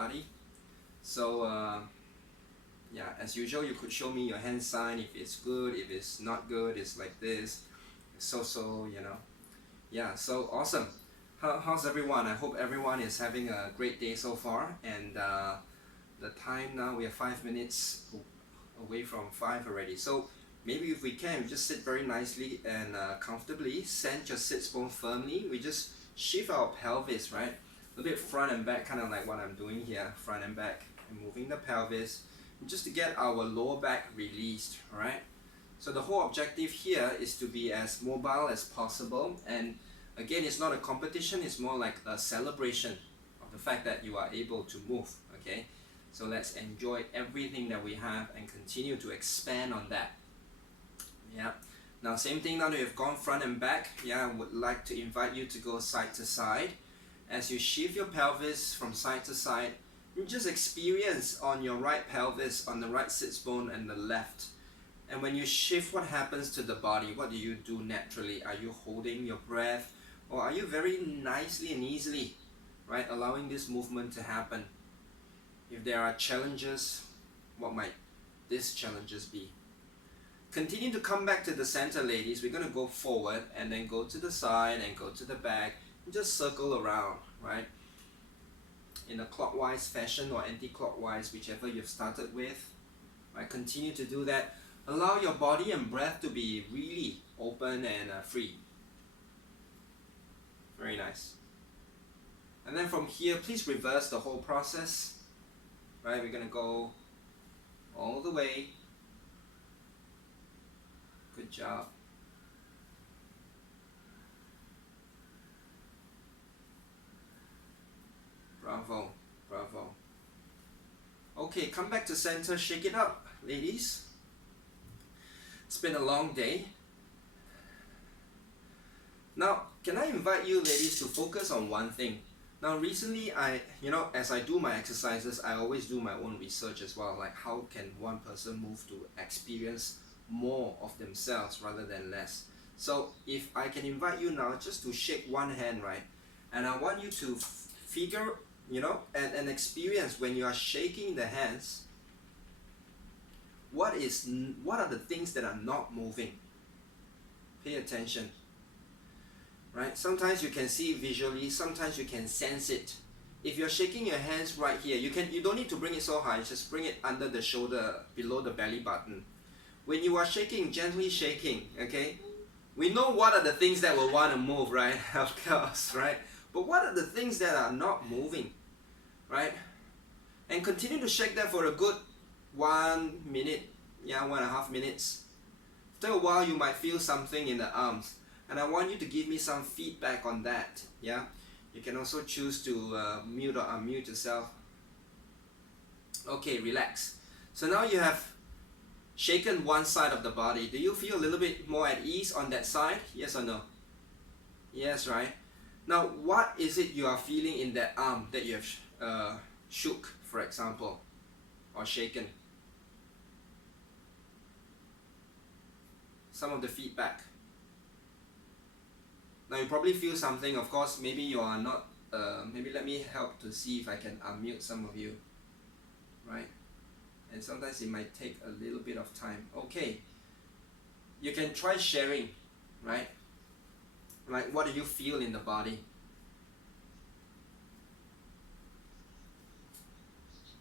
everybody. So yeah, as usual, you could show me your hand sign if it's good, if it's not good, it's like this, so, you know. Yeah, so awesome. How's everyone? I hope everyone is having a great day so far. And the time now, we are 5 minutes away from 5 already. So maybe if we can, just sit very nicely and comfortably, send your sits bone firmly. We just shift our pelvis, right? A bit front and back, kind of like what I'm doing here, front and back, and moving the pelvis, just to get our lower back released, right? So the whole objective here is to be as mobile as possible, and again, it's not a competition, it's more like a celebration of the fact that you are able to move, okay? So let's enjoy everything that we have and continue to expand on that. Yeah. Now same thing, now that you've gone front and back, yeah, I would like to invite you to go side to side. As you shift your pelvis from side to side, you just experience on your right pelvis, on the right sits bone and the left. And when you shift, what happens to the body? What do you do naturally? Are you holding your breath? Or are you very nicely and easily, right, allowing this movement to happen? If there are challenges, what might these challenges be? Continue to come back to the center, ladies. We're going to go forward and then go to the side and go to the back. Just circle around, right? In a clockwise fashion or anti-clockwise, whichever you've started with. Right? Continue to do that. Allow your body and breath to be really open and free. Very nice. And then from here, please reverse the whole process. Right? We're going to go all the way. Good job. Bravo, bravo. Okay, come back to center, shake it up, ladies. It's been a long day. Now, can I invite you ladies to focus on one thing? Now recently, as I do my exercises, I always do my own research as well, like how can one person move to experience more of themselves rather than less. So if I can invite you now just to shake one hand, right? And I want you to figure, and experience when you are shaking the hands, what are the things that are not moving? Pay attention. Right? Sometimes you can see it visually, sometimes you can sense it. If you're shaking your hands right here, you don't need to bring it so high, just bring it under the shoulder, below the belly button. When you are shaking, gently shaking, okay? We know what are the things that will want to move, right? Of course, right? But what are the things that are not moving, right? And continue to shake that for a good 1 minute, 1.5 minutes. After a while, you might feel something in the arms. And I want you to give me some feedback on that, yeah? You can also choose to mute or unmute yourself. Okay, relax. So now you have shaken one side of the body. Do you feel a little bit more at ease on that side? Yes or no? Yes, right? Now, what is it you are feeling in that arm that you have shook, for example, or shaken? Some of the feedback. Now you probably feel something, of course, maybe you are not, maybe let me help to see if I can unmute some of you, right? And sometimes it might take a little bit of time. Okay, you can try sharing, right? Like, what do you feel in the body?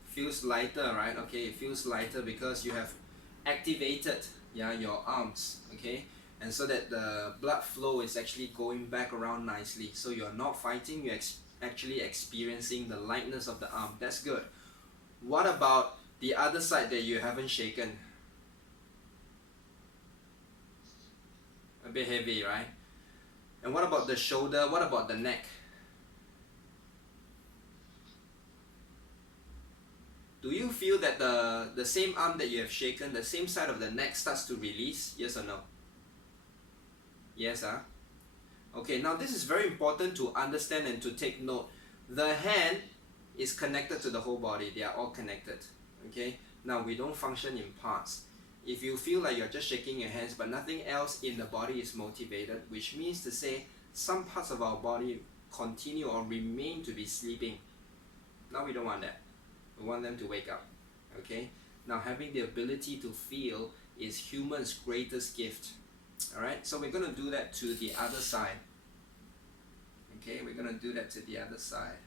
Feels lighter, right? Okay, it feels lighter because you have activated, your arms, okay? And so that the blood flow is actually going back around nicely. So you're not fighting, you're actually experiencing the lightness of the arm. That's good. What about the other side that you haven't shaken? A bit heavy, right? And what about the shoulder? What about the neck? Do you feel that the same arm that you have shaken, the same side of the neck starts to release? Yes or no? Yes, huh? Okay, now this is very important to understand and to take note. The hand is connected to the whole body. They are all connected. Okay? Now we don't function in parts. If you feel like you're just shaking your hands but nothing else in the body is motivated, which means to say some parts of our body continue or remain to be sleeping. Now we don't want that. We want them to wake up. Okay? Now, having the ability to feel is humans' greatest gift. Alright? So we're going to do that to the other side. Okay? We're going to do that to the other side.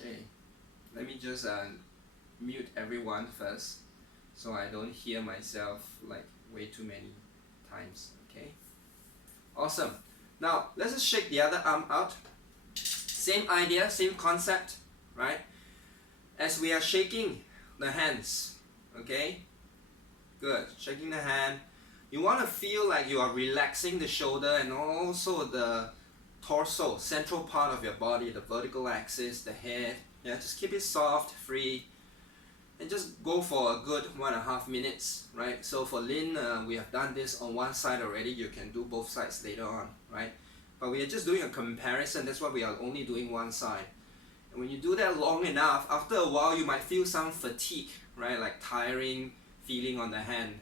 Okay. Let me just mute everyone first, so I don't hear myself like way too many times. Okay? Awesome. Now, let's just shake the other arm out. Same idea, same concept, right? As we are shaking the hands, okay? Good. Shaking the hand. You want to feel like you are relaxing the shoulder and also the torso, central part of your body, the vertical axis, the head. Yeah, just keep it soft, free, and just go for a good 1.5 minutes, right? So for Lynn, we have done this on one side already. You can do both sides later on, right? But we are just doing a comparison. That's why we are only doing one side. And when you do that long enough, after a while you might feel some fatigue, right? Like tiring feeling on the hand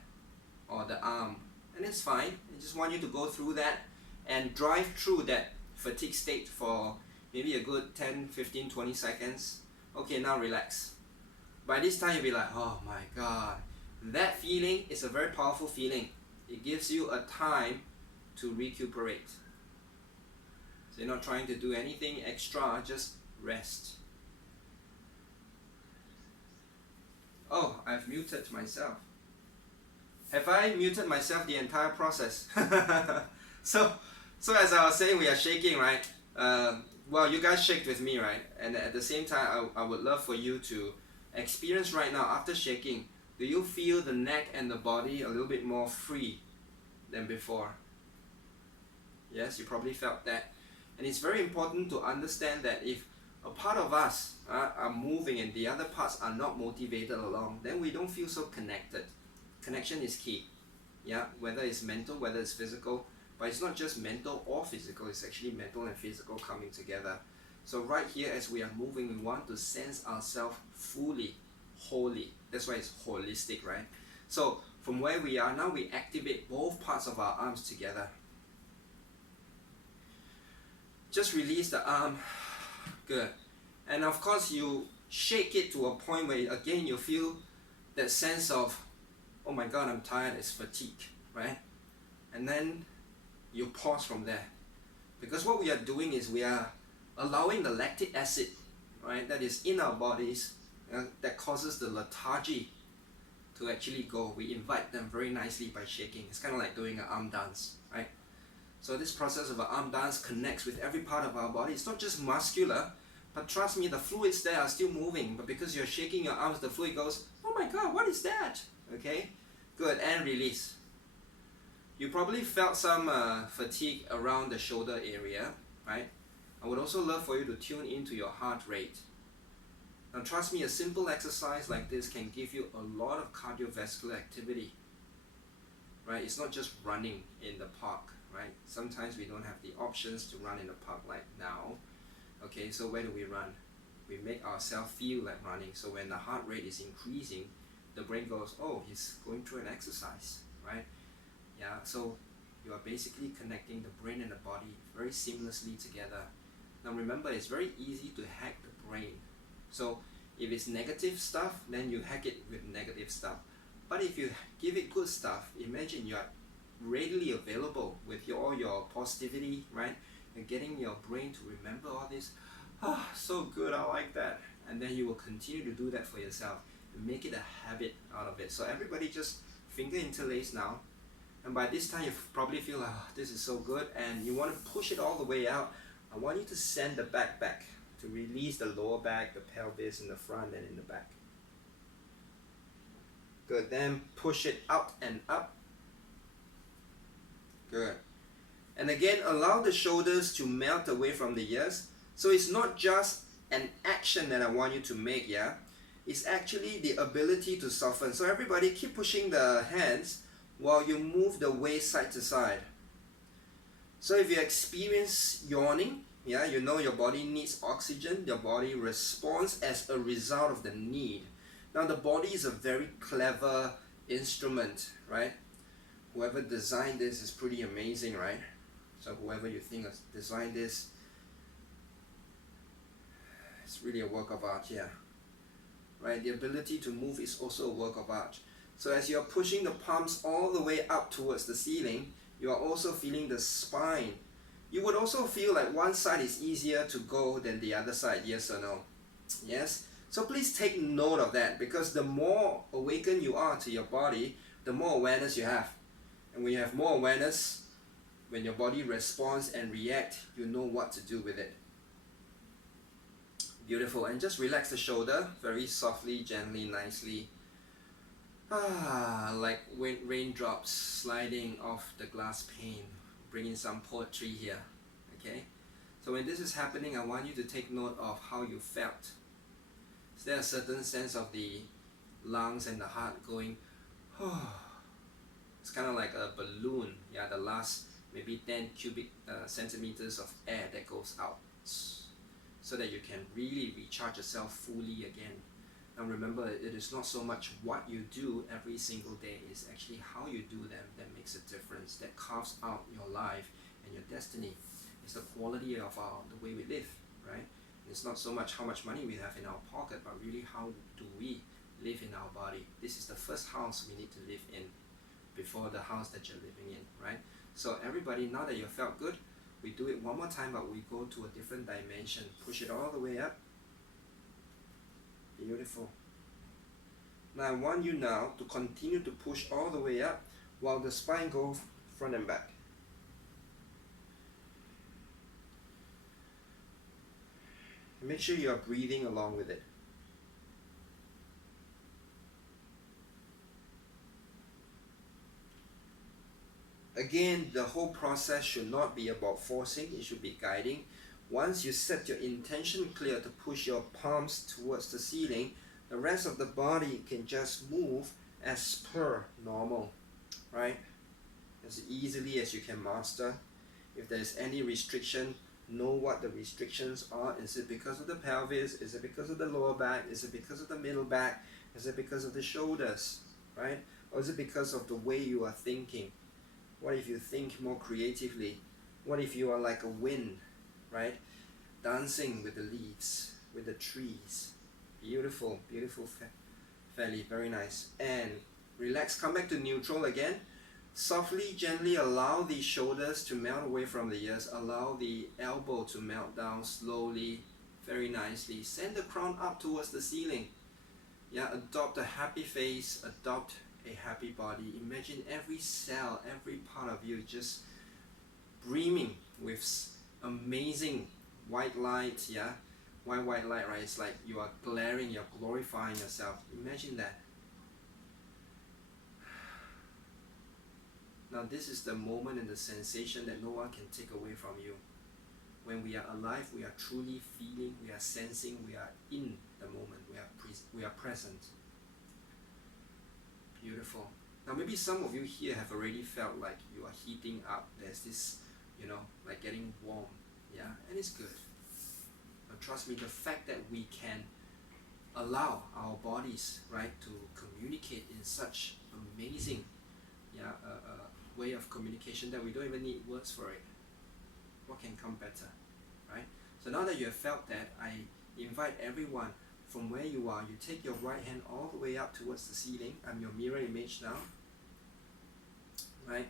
or the arm. And it's fine. I just want you to go through that and drive through that fatigue state for maybe a good 10, 15, 20 seconds. Okay, now relax. By this time you'll be like, oh my god. That feeling is a very powerful feeling. It gives you a time to recuperate. So you're not trying to do anything extra, just rest. Oh, I've muted myself. Have I muted myself the entire process? So as I was saying, we are shaking, right? Well, you guys shake with me, right? And at the same time, I would love for you to experience right now, after shaking, do you feel the neck and the body a little bit more free than before? Yes, you probably felt that. And it's very important to understand that if a part of us are moving and the other parts are not motivated along, then we don't feel so connected. Connection is key. Yeah, whether it's mental, whether it's physical, but it's not just mental or physical, it's actually mental and physical coming together. So right here, as we are moving, we want to sense ourselves fully, wholly. That's why it's holistic, right? So from where we are now, we activate both parts of our arms together. Just release the arm. Good. And of course, you shake it to a point where again you feel that sense of, oh my god, I'm tired, it's fatigue, right? And then you pause from there. Because what we are doing is we are allowing the lactic acid, right, that is in our bodies, that causes the lethargy to actually go. We invite them very nicely by shaking. It's kind of like doing an arm dance, right? So this process of an arm dance connects with every part of our body. It's not just muscular, but trust me, the fluids there are still moving. But because you're shaking your arms, the fluid goes, oh my god, what is that? Okay, good, and release. You probably felt some fatigue around the shoulder area, right? I would also love for you to tune into your heart rate. Now trust me, a simple exercise like this can give you a lot of cardiovascular activity, right? It's not just running in the park, right? Sometimes we don't have the options to run in the park like now. Okay, so where do we run? We make ourselves feel like running. So when the heart rate is increasing, the brain goes, oh, he's going through an exercise, right? Yeah, so you are basically connecting the brain and the body very seamlessly together. Now remember, it's very easy to hack the brain. So if it's negative stuff, then you hack it with negative stuff. But if you give it good stuff, imagine you are readily available with all your positivity, right? And getting your brain to remember all this. Ah, so good, I like that. And then you will continue to do that for yourself and make it a habit out of it. So everybody just finger interlace now. And by this time you probably feel like, oh, this is so good, and you want to push it all the way out. I want you to send the back to release the lower back, the pelvis in the front and in the back. Good, then push it out and up. Good. And again, allow the shoulders to melt away from the ears. So it's not just an action that I want you to make, yeah? It's actually the ability to soften. So everybody keep pushing the hands while you move the waist side to side. So if you experience yawning, yeah, you know your body needs oxygen, your body responds as a result of the need. Now the body is a very clever instrument, right? Whoever designed this is pretty amazing, right? So whoever you think has designed this, it's really a work of art, yeah. right? The ability to move is also a work of art. So as you're pushing the palms all the way up towards the ceiling, you are also feeling the spine. You would also feel like one side is easier to go than the other side, yes or no? Yes? So please take note of that, because the more awakened you are to your body, the more awareness you have. And when you have more awareness, when your body responds and reacts, you know what to do with it. Beautiful. And just relax the shoulder very softly, gently, nicely. Like raindrops sliding off the glass pane, bringing some poetry here. Okay? So when this is happening, I want you to take note of how you felt. Is there a certain sense of the lungs and the heart going, it's kind of like a balloon, yeah, the last maybe 10 cubic centimeters of air that goes out, so that you can really recharge yourself fully again. Now remember, it is not so much what you do every single day, it's actually how you do them that makes a difference, that carves out your life and your destiny. It's the quality of the way we live, right? And it's not so much how much money we have in our pocket, but really how do we live in our body. This is the first house we need to live in before the house that you're living in, right? So everybody, now that you felt good, we do it one more time, but we go to a different dimension. Push it all the way up. Beautiful. Now I want you now to continue to push all the way up while the spine goes front and back. And make sure you are breathing along with it. Again, the whole process should not be about forcing, it should be guiding. Once you set your intention clear to push your palms towards the ceiling, the rest of the body can just move as per normal, right? As easily as you can master. If there is any restriction, know what the restrictions are. Is it because of the pelvis? Is it because of the lower back? Is it because of the middle back? Is it because of the shoulders, right? Or is it because of the way you are thinking? What if you think more creatively? What if you are like a wind, right? Dancing with the leaves, with the trees. Beautiful, beautiful Fairly, very nice. And relax, come back to neutral again. Softly, gently allow the shoulders to melt away from the ears. Allow the elbow to melt down slowly, very nicely. Send the crown up towards the ceiling. Yeah, adopt a happy face, adopt a happy body. Imagine every cell, every part of you just brimming with amazing white light, yeah? Why white light, right? It's like you are glaring, you're glorifying yourself. Imagine that. Now this is the moment and the sensation that no one can take away from you. When we are alive, we are truly feeling, we are sensing, we are in the moment, we are present. Beautiful. Now maybe some of you here have already felt like you are heating up. There's this, like getting warm, yeah, and it's good. But trust me, the fact that we can allow our bodies, right, to communicate in such amazing, way of communication that we don't even need words for it. What can come better, right? So now that you have felt that, I invite everyone from where you are, you take your right hand all the way up towards the ceiling. I'm your mirror image now, right?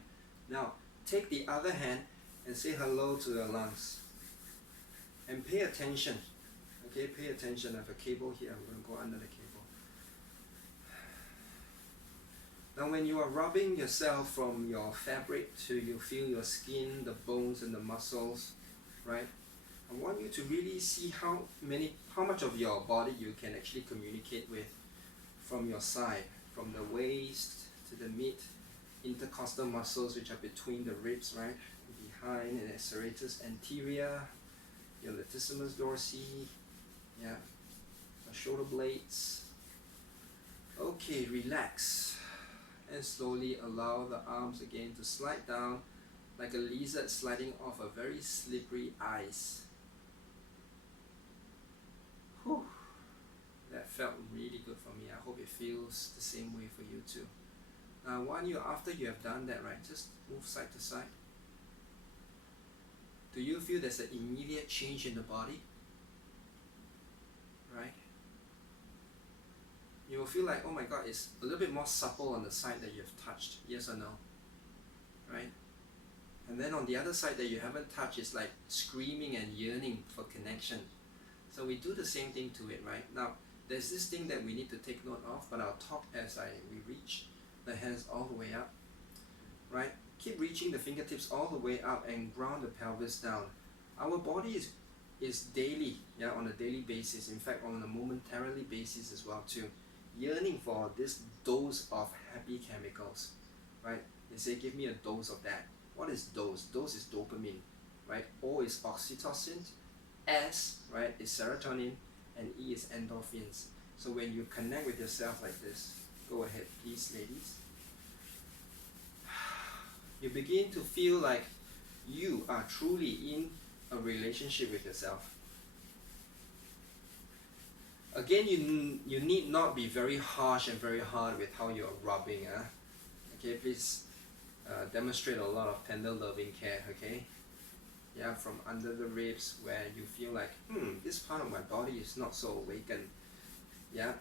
Now, take the other hand and say hello to your lungs. And pay attention, okay? Pay attention. I have a cable here. I'm going to go under the cable. Now when you are rubbing yourself from your fabric to you feel your skin, the bones and the muscles, right? I want you to really see how much of your body you can actually communicate with from your side, from the waist to the mid intercostal muscles, which are between the ribs, right? Behind and serratus anterior, your latissimus dorsi, yeah, the shoulder blades. Okay, relax. And slowly allow the arms again to slide down like a lizard sliding off a very slippery ice. Whew. That felt really good for me. I hope it feels the same way for you too. Now after you have done that, right, just move side to side. Do you feel there's an immediate change in the body? Right? you will feel like, oh my god, it's a little bit more supple on the side that you've touched, yes or no? Right? And then on the other side that you haven't touched, it's like screaming and yearning for connection. So we do the same thing to it, right? Now, there's this thing that we need to take note of, but I'll talk as we reach the hands all the way up, right? Keep reaching the fingertips all the way up and ground the pelvis down. Our body is daily, yeah, on a daily basis, in fact on a momentarily basis as well too, yearning for this dose of happy chemicals, right? They say, give me a dose of that. What is dose? Dose is dopamine, right? O is oxytocin, S, right, is serotonin, and E is endorphins. So when you connect with yourself like this, go ahead please ladies, you begin to feel like you are truly in a relationship with yourself. Again, you need not be very harsh and very hard with how you're rubbing. Okay, please demonstrate a lot of tender loving care, okay? Yeah, from under the ribs where you feel like, this part of my body is not so awakened. Yeah.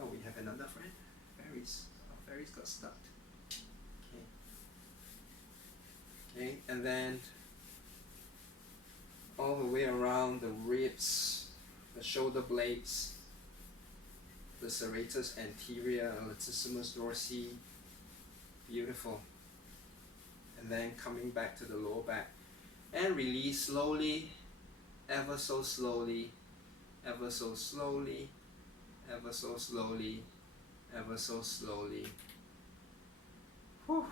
Oh, we have another friend. Fairies. Oh, fairies got stuck. Okay, and then all the way around the ribs, the shoulder blades, the serratus anterior, latissimus dorsi. Beautiful. And then coming back to the lower back. And release slowly, ever so slowly, ever so slowly, ever so slowly, ever so slowly. Whew.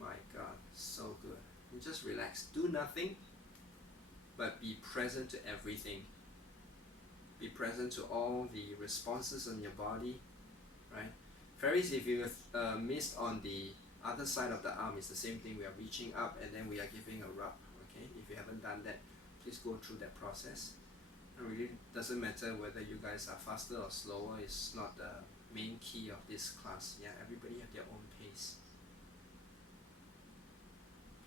My God, so good. You just relax. Do nothing, but be present to everything. Be present to all the responses on your body, right? Fairies, if you have missed on the other side of the arm, it's the same thing. We are reaching up and then we are giving a rub. Okay, if you haven't done that, please go through that process. It really doesn't matter whether you guys are faster or slower. It's not the main key of this class. Yeah, everybody have their own pace.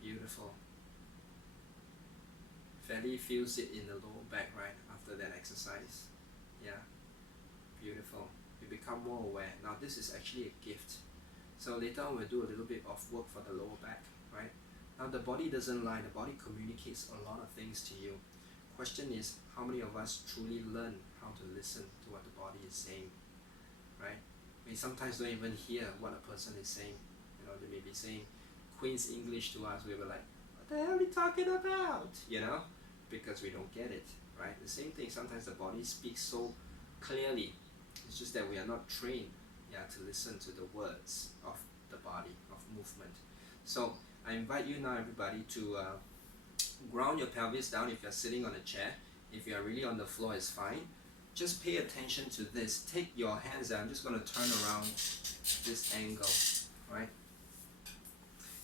Beautiful. Fairly feels it in the lower back, right, after that exercise. Yeah, beautiful. You become more aware. Now this is actually a gift. So later on we'll do a little bit of work for the lower back, right? Now the body doesn't lie, the body communicates a lot of things to you. Question is, how many of us truly learn how to listen to what the body is saying, right? We sometimes don't even hear what a person is saying. You know, they may be saying Queen's English to us, we were like, what the hell are you talking about? You know, because we don't get it, right? The same thing, sometimes the body speaks so clearly, it's just that we are not trained, yeah, to listen to the words of the body, of movement. So I invite you now, everybody, to ground your pelvis down if you're sitting on a chair. If you're really on the floor, it's fine. Just pay attention to this. Take your hands out. I'm just going to turn around this angle, right?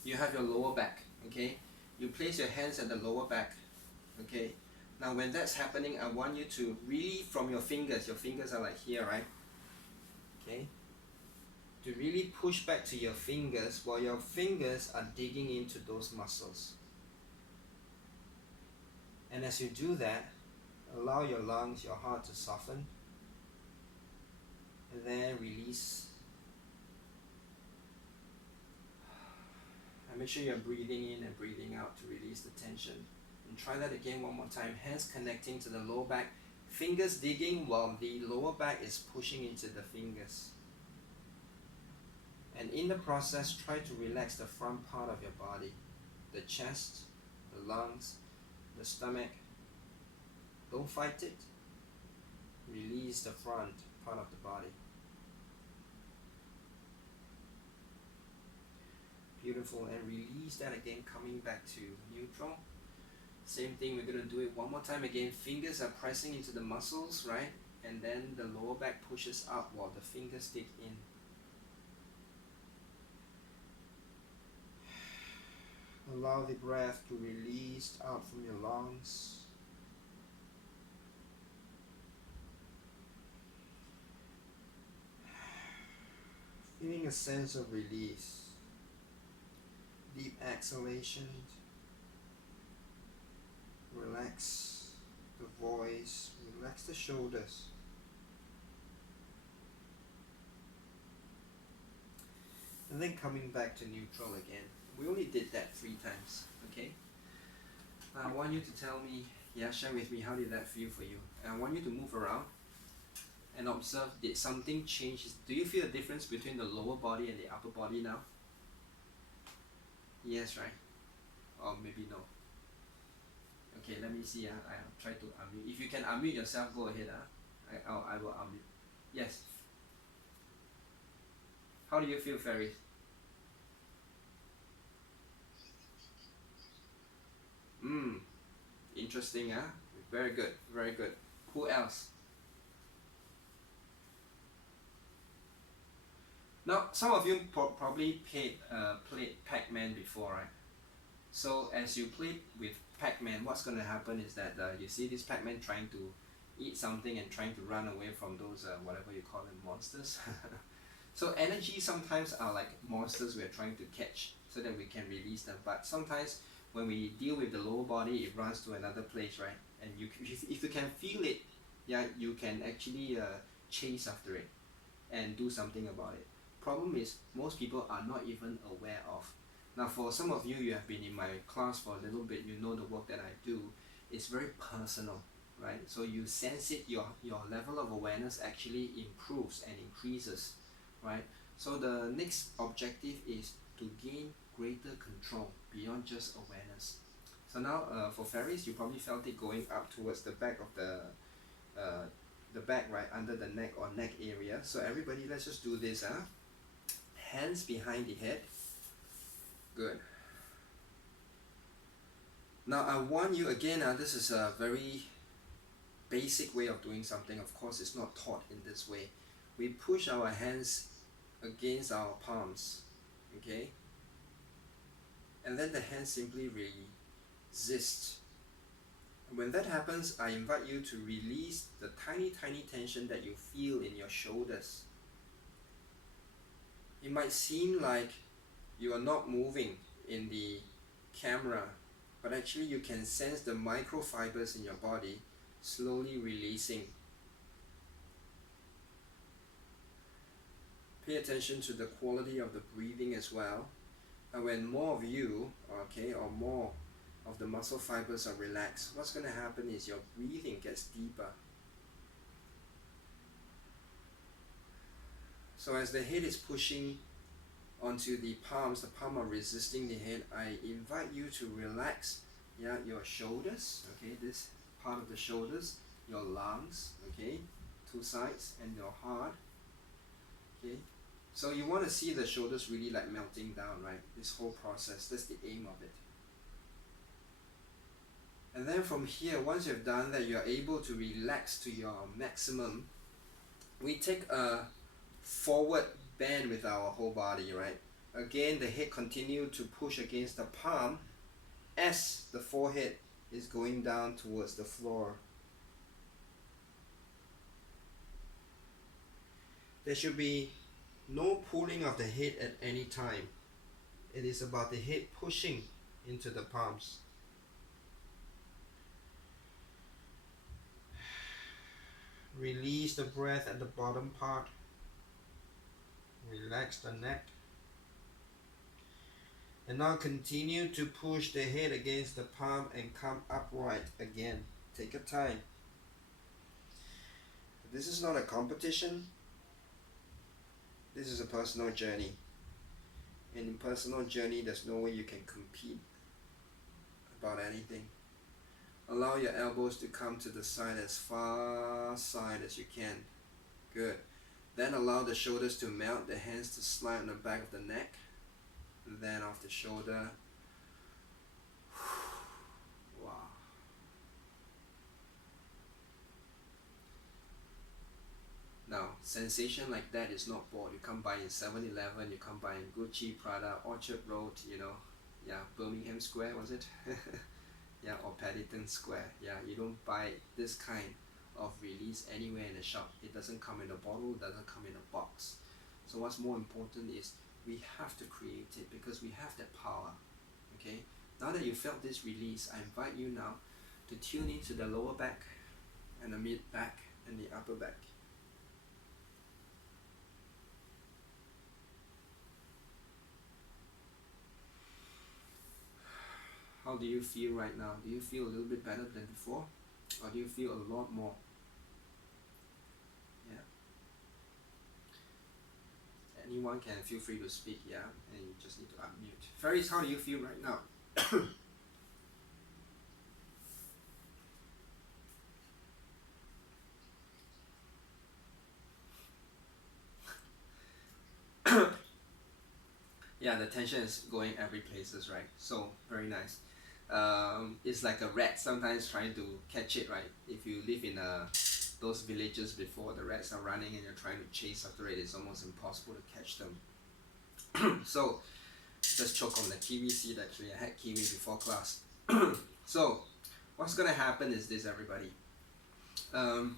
You have your lower back, okay? You place your hands at the lower back, okay? Now when that's happening, I want you to really, from your fingers are like here, right? Okay? To really push back to your fingers while your fingers are digging into those muscles. And as you do that, allow your lungs, your heart to soften. And then release. And make sure you're breathing in and breathing out to release the tension. And try that again one more time. Hands connecting to the lower back. Fingers digging while the lower back is pushing into the fingers. And in the process, try to relax the front part of your body. The chest, the lungs, the stomach. Don't fight it. Release the front part of the body. Beautiful. And release that again, coming back to neutral. Same thing, we're going to do it one more time again. Fingers are pressing into the muscles, right? And then the lower back pushes up while the fingers dig in. Allow the breath to release out from your lungs. Feeling a sense of release. Deep exhalation. Relax the voice, relax the shoulders. and then coming back to neutral again. We only did that 3 times, okay? I want you to tell me, yeah, share with me, how did that feel for you? And I want you to move around and observe, did something change? Do you feel a difference between the lower body and the upper body now? Yes, right? Or maybe no. Okay, let me see. I'll try to unmute. If you can unmute yourself, go ahead. I will unmute. Yes. How do you feel, Ferry? Interesting, huh? Very good, very good. Who else? Now, some of you probably played Pac-Man before, right? So as you play with Pac-Man, what's going to happen is that you see this Pac-Man trying to eat something and trying to run away from those whatever you call them, monsters. So energy sometimes are like monsters we're trying to catch so that we can release them. But sometimes when we deal with the lower body, it runs to another place, right? And if you can feel it, yeah, you can actually chase after it and do something about it. Problem is, most people are not even aware of. Now, for some of you, you have been in my class for a little bit, you know the work that I do. It's very personal, right? So you sense it, your level of awareness actually improves and increases, right? So the next objective is to gain greater control beyond just awareness. So now, for fairies, you probably felt it going up towards the back of the back, right, under the neck or neck area. So everybody, let's just do this, huh? Hands behind the head. Good. Now I want you again, this is a very basic way of doing something. Of course, it's not taught in this way. We push our hands against our palms, okay? And then the hands simply resist. When that happens, I invite you to release the tiny tension that you feel in your shoulders. It might seem like you are not moving in the camera, but actually you can sense the microfibers in your body slowly releasing. Pay attention to the quality of the breathing as well. And when more of you, okay, or more of the muscle fibers are relaxed, what's going to happen is your breathing gets deeper. So as the head is pushing onto the palms are resisting the head, I invite you to relax, yeah, your shoulders, okay, this part of the shoulders, your lungs, okay, 2 sides, and your heart, okay. So you want to see the shoulders really like melting down, right? This whole process, that's the aim of it. And then from here, once you've done that, you're able to relax to your maximum. We take a forward bend with our whole body, right? Again, the head continue to push against the palm as the forehead is going down towards the floor. There should be no pulling of the head at any time. It is about the head pushing into the palms. Release the breath at the bottom part. Relax the neck. And now continue to push the head against the palm and come upright again. Take your time. This is not a competition. This is a personal journey. And in personal journey, there's no way you can compete about anything. Allow your elbows to come to the side, as far side as you can. Good. Then allow the shoulders to melt, the hands to slide on the back of the neck. And then off the shoulder. Wow. Now, sensation like that is not bought. You come buy in 7-Eleven, you come buy in Gucci, Prada, Orchard Road, you know. Yeah, Birmingham Square, was it? Yeah, or Paddington Square. Yeah, you don't buy this kind of release anywhere in the shop. It doesn't come in a bottle, it doesn't come in a box. So what's more important is we have to create it because we have that power. Okay? Now that you felt this release, I invite you now to tune into the lower back and the mid back and the upper back. How do you feel right now? Do you feel a little bit better than before? Or do you feel a lot more? Yeah. Anyone can feel free to speak, yeah? And you just need to unmute. Ferris, how do you feel right now? Yeah, the tension is going every places, right? So very nice. It's like a rat sometimes trying to catch it, right? If you live in those villages before the rats are running and you're trying to chase after it, it's almost impossible to catch them. So just choke on the kiwi seed actually. I had kiwi before class. So what's gonna happen is this, everybody. Um,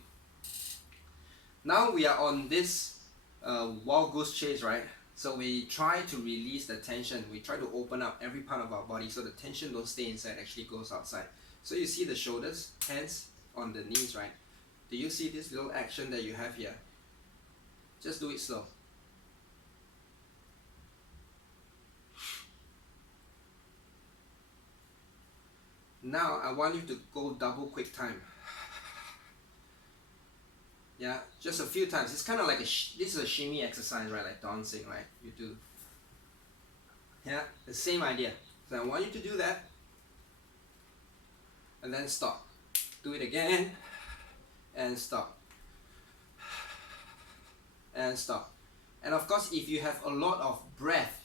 Now we are on this wild goose chase, right? So we try to release the tension. We try to open up every part of our body so the tension don't stay inside, actually goes outside. So you see the shoulders, hands on the knees, right? Do you see this little action that you have here? Just do it slow. Now I want you to go double quick time. Yeah, just a few times. It's kind of like this is a shimmy exercise, right? Like dancing, right? You do. Yeah, the same idea. So I want you to do that, and then stop. Do it again, and stop, and stop. And of course, if you have a lot of breath,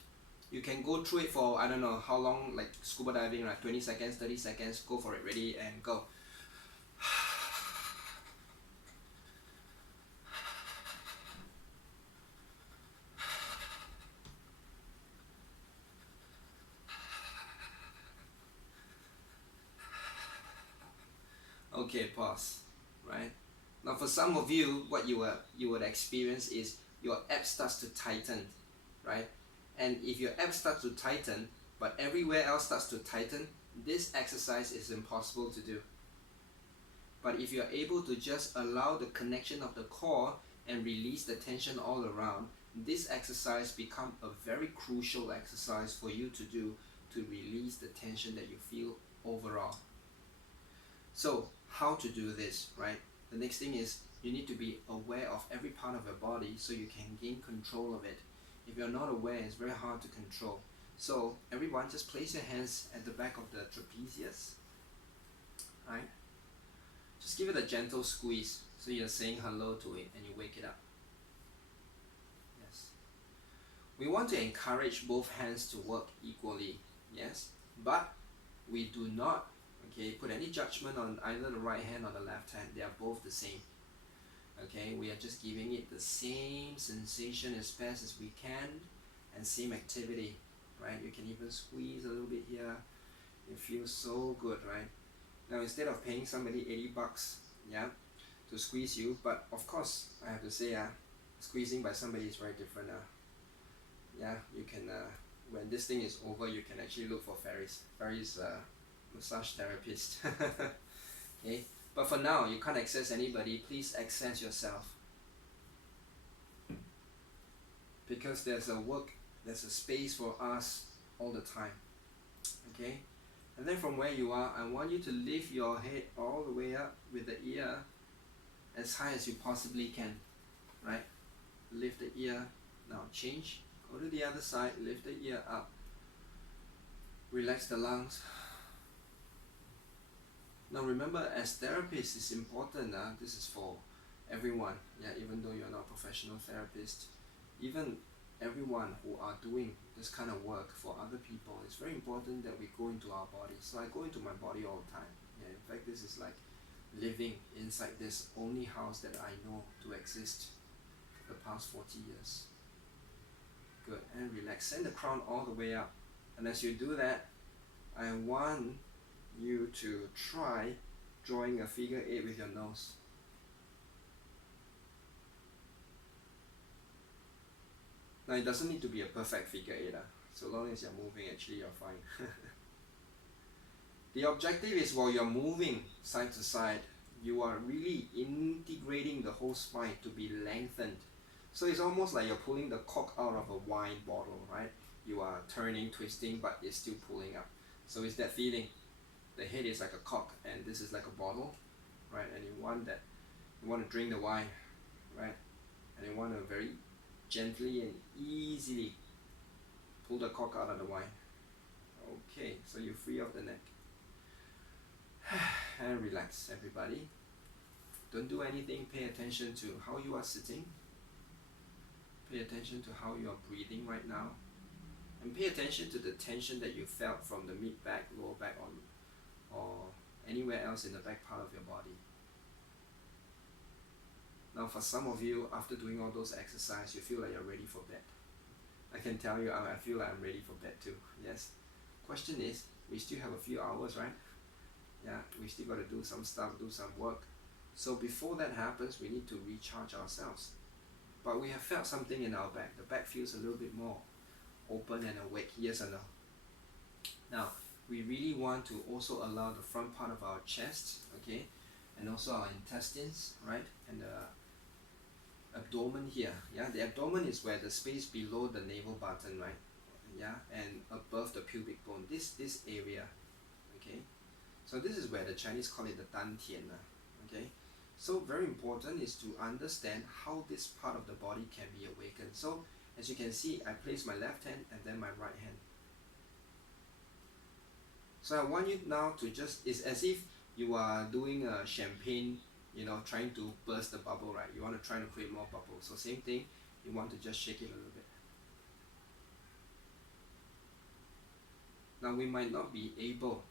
you can go through it for, I don't know how long, like scuba diving, right? 20 seconds, 30 seconds. Go for it. Ready and go. Okay, pause. Right? Now for some of you, what you would experience is your abs starts to tighten, right? And if your abs start to tighten, but everywhere else starts to tighten, this exercise is impossible to do. But if you're able to just allow the connection of the core and release the tension all around, this exercise become a very crucial exercise for you to do to release the tension that you feel overall. So how to do this, right? The next thing is you need to be aware of every part of your body so you can gain control of it. If you're not aware, it's very hard to control. So everyone, just place your hands at the back of the trapezius, right? Just give it a gentle squeeze so you're saying hello to it and you wake it up. Yes. We want to encourage both hands to work equally, yes? But we do not put any judgment on either the right hand or the left hand. They are both the same. Okay, we are just giving it the same sensation as best as we can and same activity, right? You can even squeeze a little bit here. It feels so good, right? Now instead of paying somebody $80, yeah, to squeeze you, but of course I have to say, squeezing by somebody is very different. Yeah, you can when this thing is over, you can actually look for Ferris. Ferris massage therapist. Okay, but for now you can't access anybody. Please access yourself, because there's a space for us all the time. Okay, and then from where you are, I want you to lift your head all the way up with the ear as high as you possibly can, right? Lift the ear. Now change, go to the other side, lift the ear up, relax the lungs. Now remember, as therapists, it's important, this is for everyone, yeah, even though you're not a professional therapist, even everyone who are doing this kind of work for other people, it's very important that we go into our body. So I go into my body all the time. Yeah, in fact, this is like living inside this only house that I know to exist for the past 40 years. Good, and relax. Send the crown all the way up. And as you do that, I want you to try drawing a figure 8 with your nose. Now it doesn't need to be a perfect figure 8. So long as you're moving, actually you're fine. The objective is while you're moving side to side, you are really integrating the whole spine to be lengthened. So it's almost like you're pulling the cork out of a wine bottle, right? You are turning, twisting, but it's still pulling up. So it's that feeling. the head is like a cock and this is like a bottle, right? And you want to drink the wine, right? And you want to very gently and easily pull the cork out of the wine. Okay, so you free up the neck. And relax, everybody. Don't do anything. Pay attention to how you are sitting. Pay attention to how you are breathing right now. And pay attention to the tension that you felt from the mid back, lower back, or anywhere else in the back part of your body. Now for some of you, after doing all those exercises, you feel like you're ready for bed. I can tell you, I feel like I'm ready for bed too. Yes. Question is, we still have a few hours, right? Yeah, we still got to do some stuff, do some work. So before that happens, we need to recharge ourselves. But we have felt something in our back. The back feels a little bit more open and awake, yes or no? Now, we really want to also allow the front part of our chest, okay, and also our intestines, right, and the abdomen here. Yeah, the abdomen is where the space below the navel button, right? Yeah, and above the pubic bone, this area, okay. So this is where the Chinese call it the dantian, okay. So very important is to understand how this part of the body can be awakened. So as you can see, I place my left hand and then my right hand. So I want you now to just, it's as if you are doing a champagne, you know, trying to burst the bubble, right? You want to try to create more bubbles. So same thing, you want to just shake it a little bit. Now we might not be able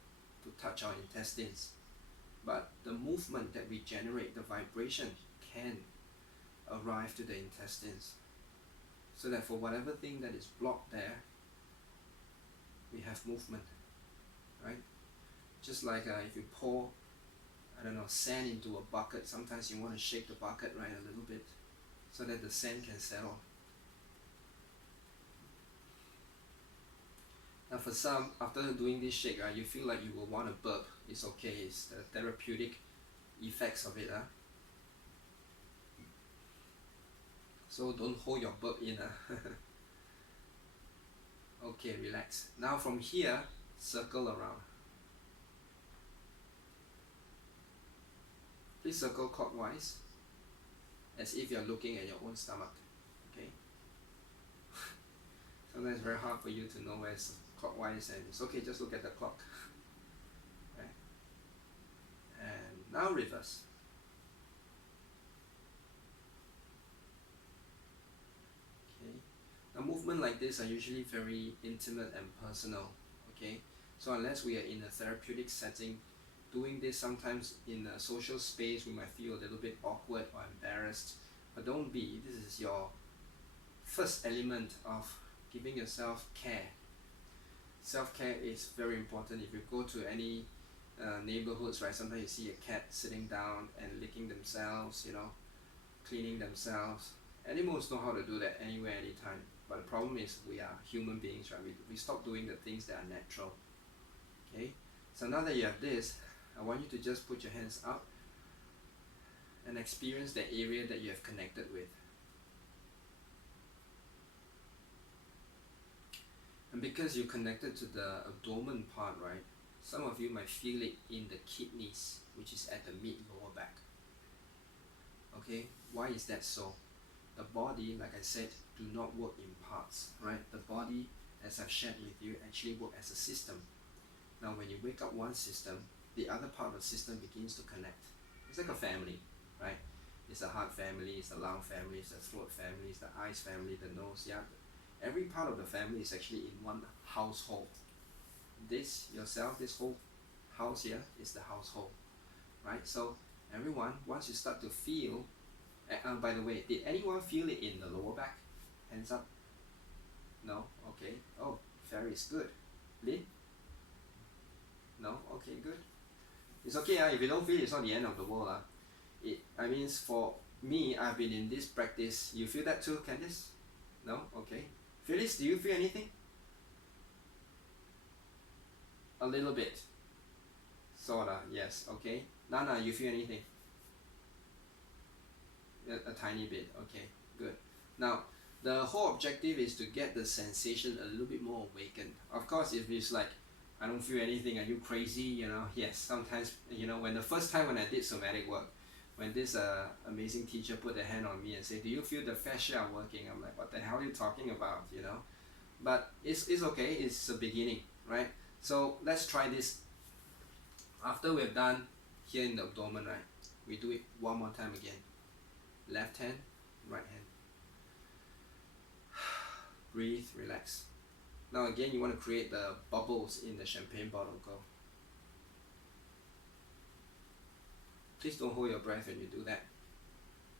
to touch our intestines, but the movement that we generate, the vibration, can arrive to the intestines. So that for whatever thing that is blocked there, we have movement, right? Just like if you pour, I don't know, sand into a bucket, sometimes you want to shake the bucket, right, a little bit, so that the sand can settle. Now for some, after doing this shake, you feel like you will want to burp. It's okay, it's the therapeutic effects of it. So don't hold your burp in. Okay, relax. Now from here, circle around. Please circle clockwise, as if you're looking at your own stomach. Okay. Sometimes it's very hard for you to know where it's clockwise, and it's okay, just look at the clock. Right. And now reverse. Okay. Now movement like this are usually very intimate and personal. Okay. So unless we are in a therapeutic setting, doing this sometimes in a social space, we might feel a little bit awkward or embarrassed. But don't be. This is your first element of giving yourself care. Self-care is very important. If you go to any neighborhoods, right, sometimes you see a cat sitting down and licking themselves, you know, cleaning themselves. Animals know how to do that anywhere, anytime. But the problem is we are human beings, right? We stop doing the things that are natural. Okay? So now that you have this, I want you to just put your hands up and experience the area that you have connected with. And because you're connected to the abdomen part, right, some of you might feel it in the kidneys, which is at the mid-lower back. Okay, why is that so? The body, like I said, do not work in parts, right? The body, as I've shared with you, actually work as a system. Now when you wake up one system, the other part of the system begins to connect. It's like a family, right? It's the heart family, it's the lung family, it's the throat family, it's the eyes family, the nose, yeah. Every part of the family is actually in one household. This, yourself, this whole house here is the household, right? So everyone, once you start to feel, by the way, did anyone feel it in the lower back? Hands up. No? Okay. Oh, very is good. Lin? No? Okay, good. It's okay, if you don't feel it's not the end of the world. I mean, for me, I've been in this practice. You feel that too, Candice? No? Okay. Phyllis, do you feel anything? A little bit. Sorta, yes, okay. Nana, you feel anything? A tiny bit, okay, good. Now, the whole objective is to get the sensation a little bit more awakened. Of course, if it's like, I don't feel anything, are you crazy? You know, yes, sometimes, you know, when the first time when I did somatic work, when this amazing teacher put a hand on me and said, do you feel the fascia working? I'm like, what the hell are you talking about, you know? But it's okay, it's a beginning, right? So let's try this. After we've done here in the abdomen, right, we do it one more time again. Left hand, right hand. Breathe, relax. Now again, you want to create the bubbles in the champagne bottle. Go. Please don't hold your breath when you do that.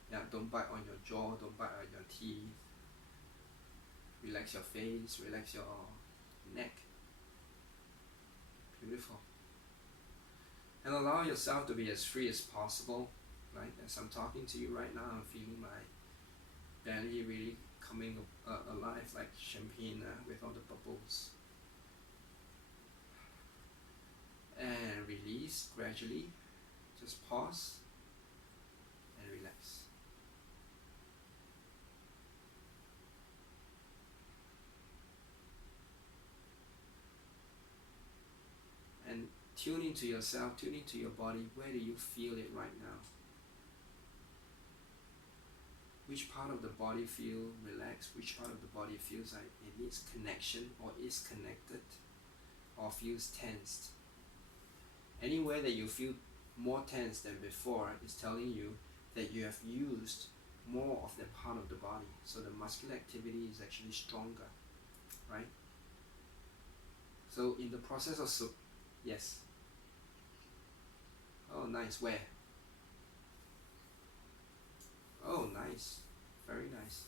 Yeah, don't bite on your jaw, don't bite on your teeth. Relax your face, relax your neck. Beautiful. And allow yourself to be as free as possible. Right, as I'm talking to you right now, I'm feeling my belly really coming alive like champagne with all the bubbles. And release gradually. Just pause and relax. And tune into yourself, tune into your body. Where do you feel it right now? Which part of the body feel relaxed? Which part of the body feels like it needs connection or is connected or feels tensed? Anywhere that you feel more tense than before is telling you that you have used more of that part of the body. So the muscular activity is actually stronger, right? So in the process of yes. Oh, nice. Where? Oh, nice. Very nice.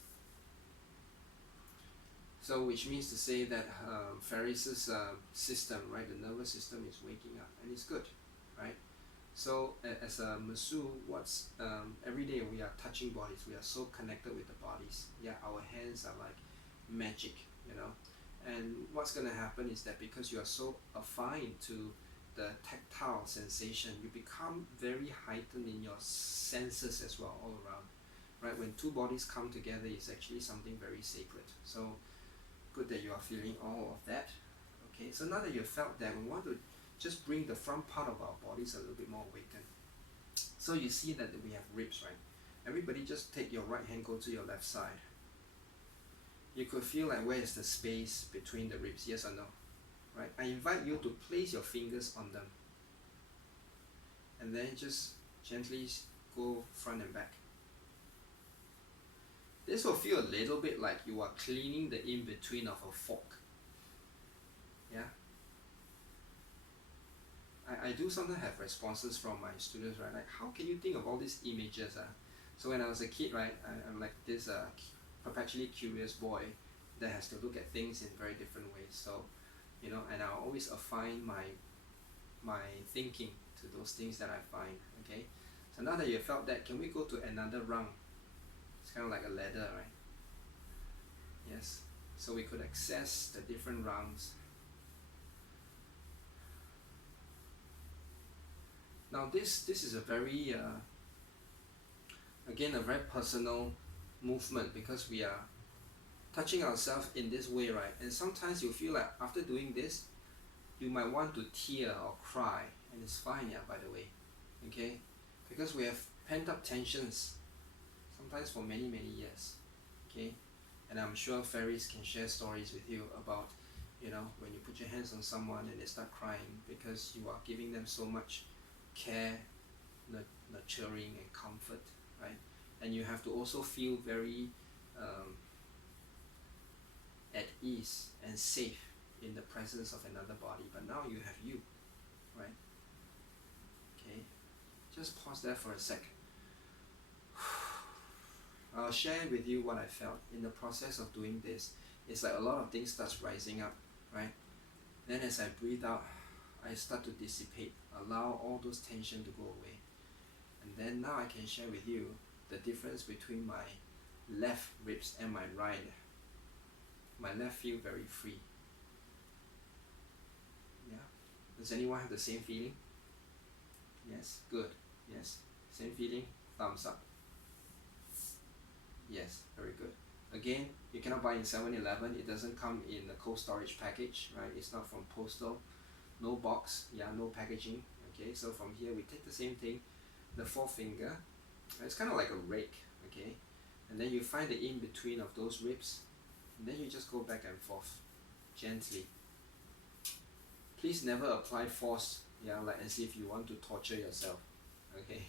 So which means to say that Ferris's system, right, the nervous system is waking up, and it's good, right? So as a masseuse, what's every day we are touching bodies, we are so connected with the bodies. Yeah, our hands are like magic, you know. And what's gonna happen is that because you are so affine to the tactile sensation, you become very heightened in your senses as well, all around. Right, when two bodies come together, it's actually something very sacred. So good that you are feeling all of that. Okay, so now that you've felt that, we want to just bring the front part of our bodies a little bit more awakened. So you see that we have ribs, right? Everybody just take your right hand, go to your left side. You could feel like where is the space between the ribs, yes or no? Right? I invite you to place your fingers on them. And then just gently go front and back. This will feel a little bit like you are cleaning the in-between of a fork. Yeah? I do sometimes have responses from my students, right? Like, how can you think of all these images? So when I was a kid, right, I'm like this perpetually curious boy that has to look at things in very different ways. So, you know, and I'll always affine my thinking to those things that I find, okay? So now that you've felt that, can we go to another rung? It's kind of like a ladder, right? Yes. So we could access the different rungs. Now this is a very, again, a very personal movement, because we are touching ourselves in this way, right? And sometimes you feel like after doing this, you might want to tear or cry, and it's fine, yeah, by the way, okay? Because we have pent up tensions, sometimes for many years, okay? And I'm sure Ferris can share stories with you about, you know, when you put your hands on someone and they start crying because you are giving them so much care, nurturing and comfort, right? And you have to also feel very at ease and safe in the presence of another body. But now you have you, right? Okay, just pause there for a sec. I'll share with you what I felt in the process of doing this. It's like a lot of things starts rising up, right? Then as I breathe out, I start to dissipate, allow all those tension to go away. And then now I can share with you the difference between my left ribs and my right. My left feel very free. Yeah. Does anyone have the same feeling? Yes, good. Yes. Same feeling? Thumbs up. Yes, very good. Again, you cannot buy in 7-Eleven. It doesn't come in the cold storage package, right? It's not from postal. no box, no packaging. Okay, so from here we take the same thing, the forefinger, it's kind of like a rake, okay, and then you find the in between of those ribs, and then you just go back and forth gently. Please never apply force, like as if you want to torture yourself. Okay,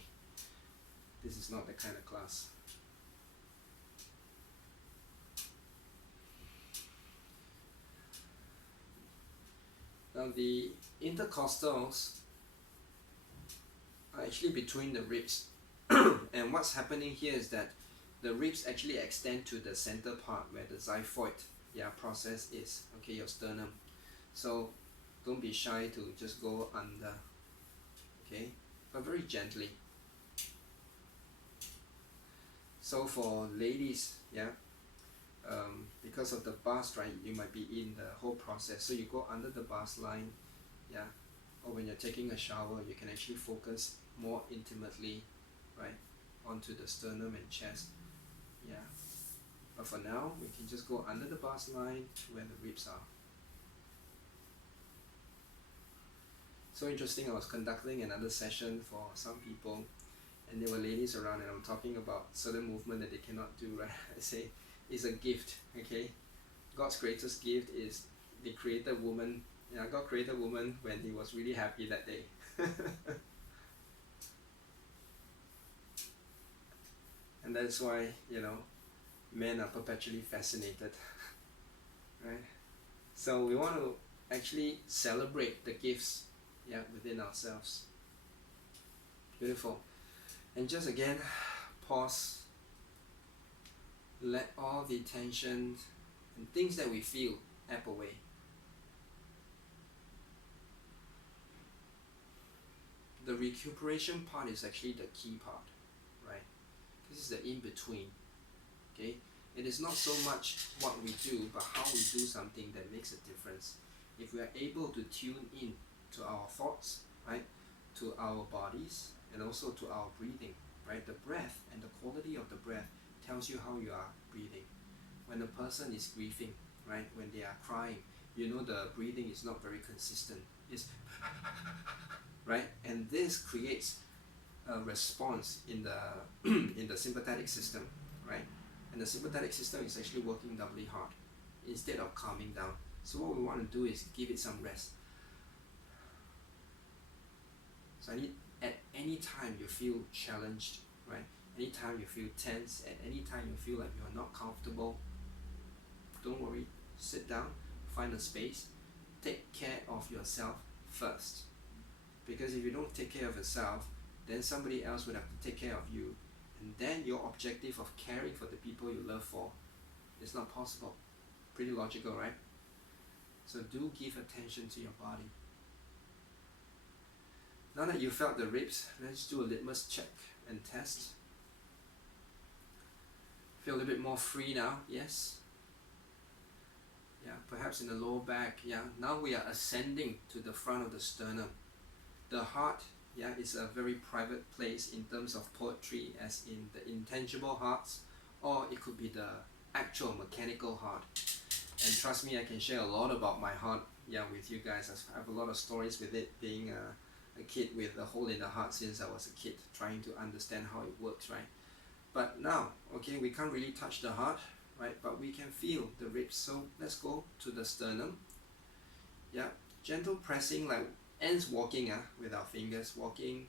this is not the kind of class. Now the intercostals are actually between the ribs and what's happening here is that the ribs actually extend to the center part where the xiphoid process is, okay, your sternum. So don't be shy to just go under, okay, but very gently. So for ladies, because of the bust, right, you might be in the whole process, so you go under the bust line, or when you're taking a shower, you can actually focus more intimately, right, onto the sternum and chest. But for now, we can just go under the bust line where the ribs are. So interesting, I was conducting another session for some people, and there were ladies around, and I'm talking about certain movement that they cannot do, right? I say it's a gift, okay? God's greatest gift is the created woman. God created woman when he was really happy that day. And that's why, men are perpetually fascinated. Right? So we want to actually celebrate the gifts within ourselves. Beautiful. And just again, pause. Let all the tension and things that we feel ebb away. The recuperation part is actually the key part, right? This is the in-between, okay? It is not so much what we do, but how we do something that makes a difference. If we are able to tune in to our thoughts, right, to our bodies, and also to our breathing, right? The breath and the quality of the breath tells you how you are breathing. When a person is grieving, right, when they are crying, the breathing is not very consistent. It's right, and this creates a response in the in the sympathetic system, right? And the sympathetic system is actually working doubly hard instead of calming down. So what we want to do is give it some rest. So at any time you feel challenged, right? Anytime you feel tense, at any time you feel like you're not comfortable, don't worry, sit down, find a space, take care of yourself first. Because if you don't take care of yourself, then somebody else would have to take care of you, and then your objective of caring for the people you love for is not possible. Pretty logical, right? So do give attention to your body. Now that you felt the ribs, let's do a litmus check and test. Feel a little bit more free now, yes? Perhaps in the lower back, Now we are ascending to the front of the sternum. The heart, is a very private place in terms of poetry, as in the intangible hearts, or it could be the actual mechanical heart. And trust me, I can share a lot about my heart, with you guys. I have a lot of stories with it, being a kid with a hole in the heart since I was a kid, trying to understand how it works, right? But now, okay, we can't really touch the heart, right? But we can feel the ribs. So let's go to the sternum. Gentle pressing, like ants walking, with our fingers walking,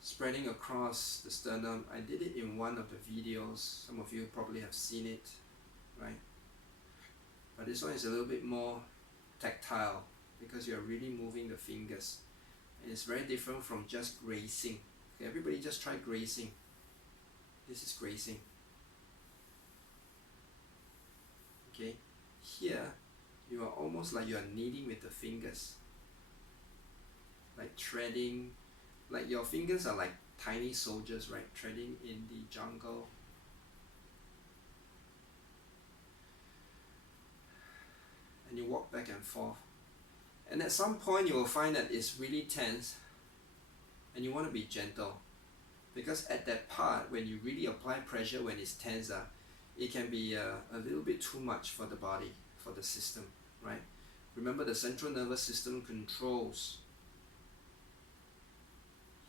spreading across the sternum. I did it in one of the videos. Some of you probably have seen it, right? But this one is a little bit more tactile because you're really moving the fingers, and it's very different from just grazing. Okay, everybody just try grazing. This is grazing. Okay, here you are almost like you are kneading with the fingers, like treading, like your fingers are like tiny soldiers, right, treading in the jungle. And you walk back and forth, and at some point you will find that it's really tense, and you want to be gentle, because at that part when you really apply pressure, when it's tense, it can be a little bit too much for the body, for the system, right? Remember, the central nervous system controls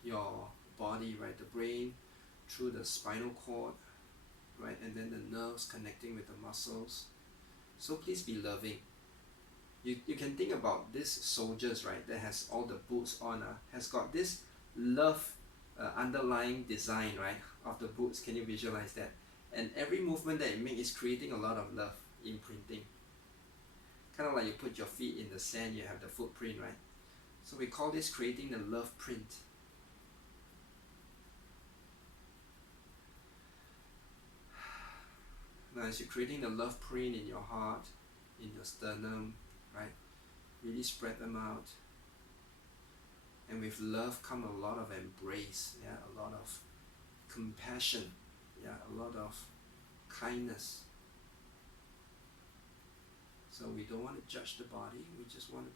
your body, right? The brain through the spinal cord, right? And then the nerves connecting with the muscles. So please be loving. You can think about these soldiers, right, that has all the boots on, has got this love underlying design, right, of the boots. Can you visualize that? And every movement that you make is creating a lot of love imprinting. Kind of like you put your feet in the sand, you have the footprint, right? So we call this creating the love print. Now as you're creating the love print in your heart, in your sternum, right? Really spread them out. And with love come a lot of embrace, yeah, a lot of compassion, yeah, a lot of kindness. So we don't want to judge the body, we just want to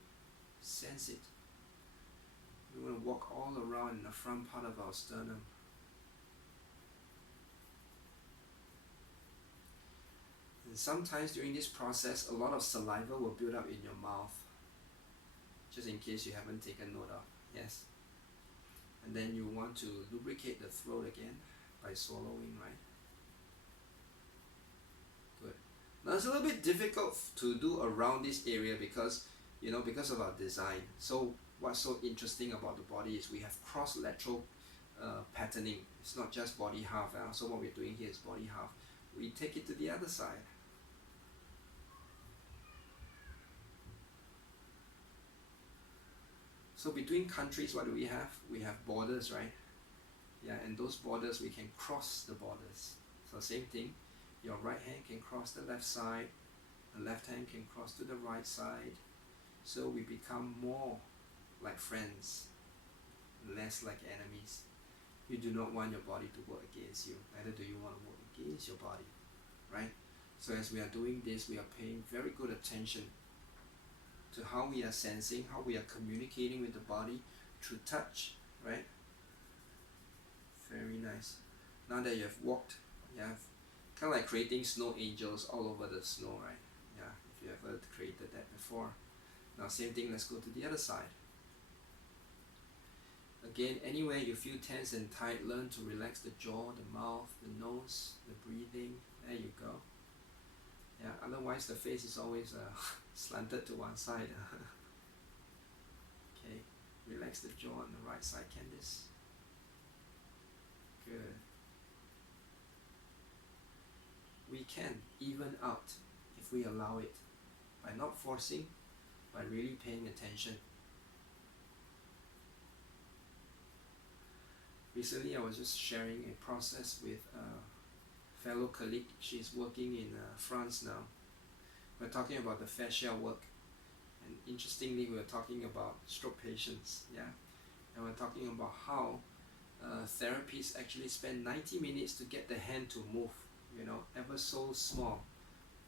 sense it. We want to walk all around in the front part of our sternum. And sometimes during this process, a lot of saliva will build up in your mouth, just in case you haven't taken note of. Yes. And then you want to lubricate the throat again by swallowing, right? Good. Now it's a little bit difficult to do around this area because, because of our design. So what's so interesting about the body is we have cross-lateral patterning. It's not just body half. So what we're doing here is body half. We take it to the other side. So between countries, what do we have? We have borders, right? Yeah, and those borders, we can cross the borders. So same thing, your right hand can cross the left side, the left hand can cross to the right side. So we become more like friends, less like enemies. You do not want your body to work against you, neither do you want to work against your body, right? So as we are doing this, we are paying very good attention to how we are sensing, how we are communicating with the body through touch, right? Very nice. Now that you have walked, you have kind of like creating snow angels all over the snow, right? Yeah, if you ever created that before. Now same thing, let's go to the other side. Again, anywhere you feel tense and tight, learn to relax the jaw, the mouth, the nose, the breathing. There you go. Yeah, otherwise the face is always slanted to one side. Okay, relax the jaw on the right side, Candice. Good. We can even out if we allow it, by not forcing, by really paying attention. Recently I was just sharing a process with a fellow colleague. She's working in France now. We're talking about the fascia work, and interestingly we were talking about stroke patients, yeah, and we're talking about how therapists actually spend 90 minutes to get the hand to move, ever so small,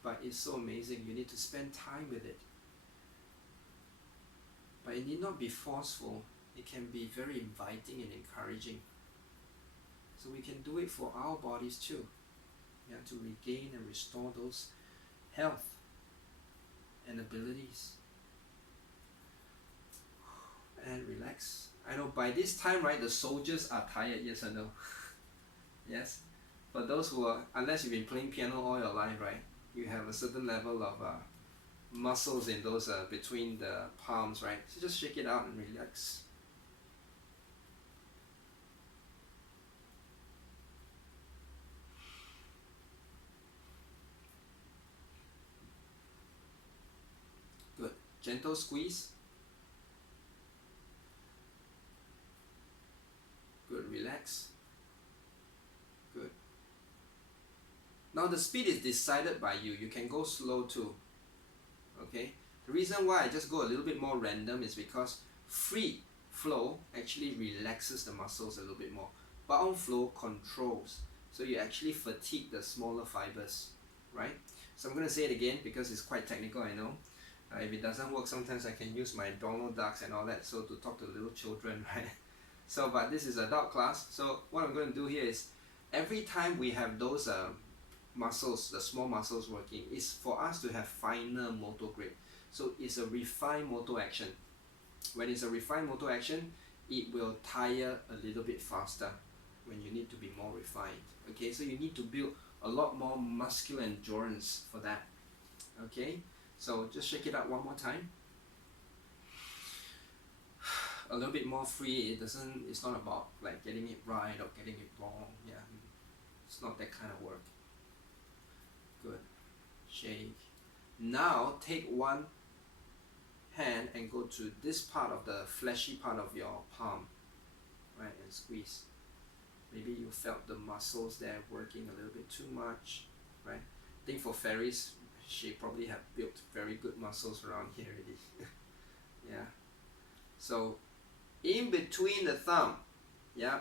but it's so amazing. You need to spend time with it, but it need not be forceful. It can be very inviting and encouraging. So we can do it for our bodies too, yeah, to regain and restore those health and abilities. And relax. I know by this time, right, the soldiers are tired, yes or no? Yes? For those who are, unless you've been playing piano all your life, right, you have a certain level of muscles in those between the palms, right? So just shake it out and relax. Good. Gentle squeeze. Good. Relax. Good. Now the speed is decided by you. You can go slow too. Okay? The reason why I just go a little bit more random is because free flow actually relaxes the muscles a little bit more. Bound flow controls. So you actually fatigue the smaller fibers, right? So I'm going to say it again because it's quite technical, I know. If it doesn't work, sometimes I can use my Donald ducks and all that, so to talk to little children, right? So, but this is adult class. So what I'm going to do here is, every time we have those muscles, the small muscles working, is for us to have finer motor grip. So it's a refined motor action. When it's a refined motor action, it will tire a little bit faster when you need to be more refined. Okay, so you need to build a lot more muscular endurance for that. Okay, so just shake it out one more time. A little bit more free. It's not about like getting it right or getting it wrong. Yeah, it's not that kind of work. Good. Shake. Now take one hand and go to this part of the fleshy part of your palm, right, and squeeze. Maybe you felt the muscles there working a little bit too much, right? I think for fairies, she probably have built very good muscles around here already. Yeah. So in between the thumb, yeah,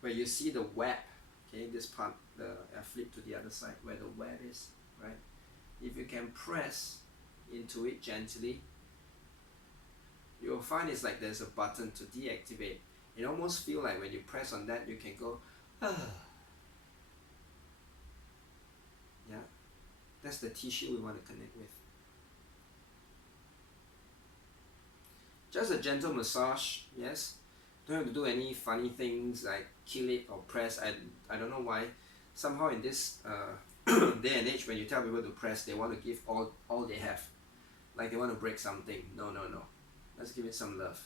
where you see the web, okay, this part, I flip to the other side where the web is, right? If you can press into it gently, you'll find it's like there's a button to deactivate. It almost feel like when you press on that, you can go, ah. Yeah, that's the tissue we want to connect with. Just a gentle massage, yes. Don't have to do any funny things like kill it or press. I don't know why. Somehow in this day and age, when you tell people to press, they want to give all they have. Like they want to break something. No. Let's give it some love.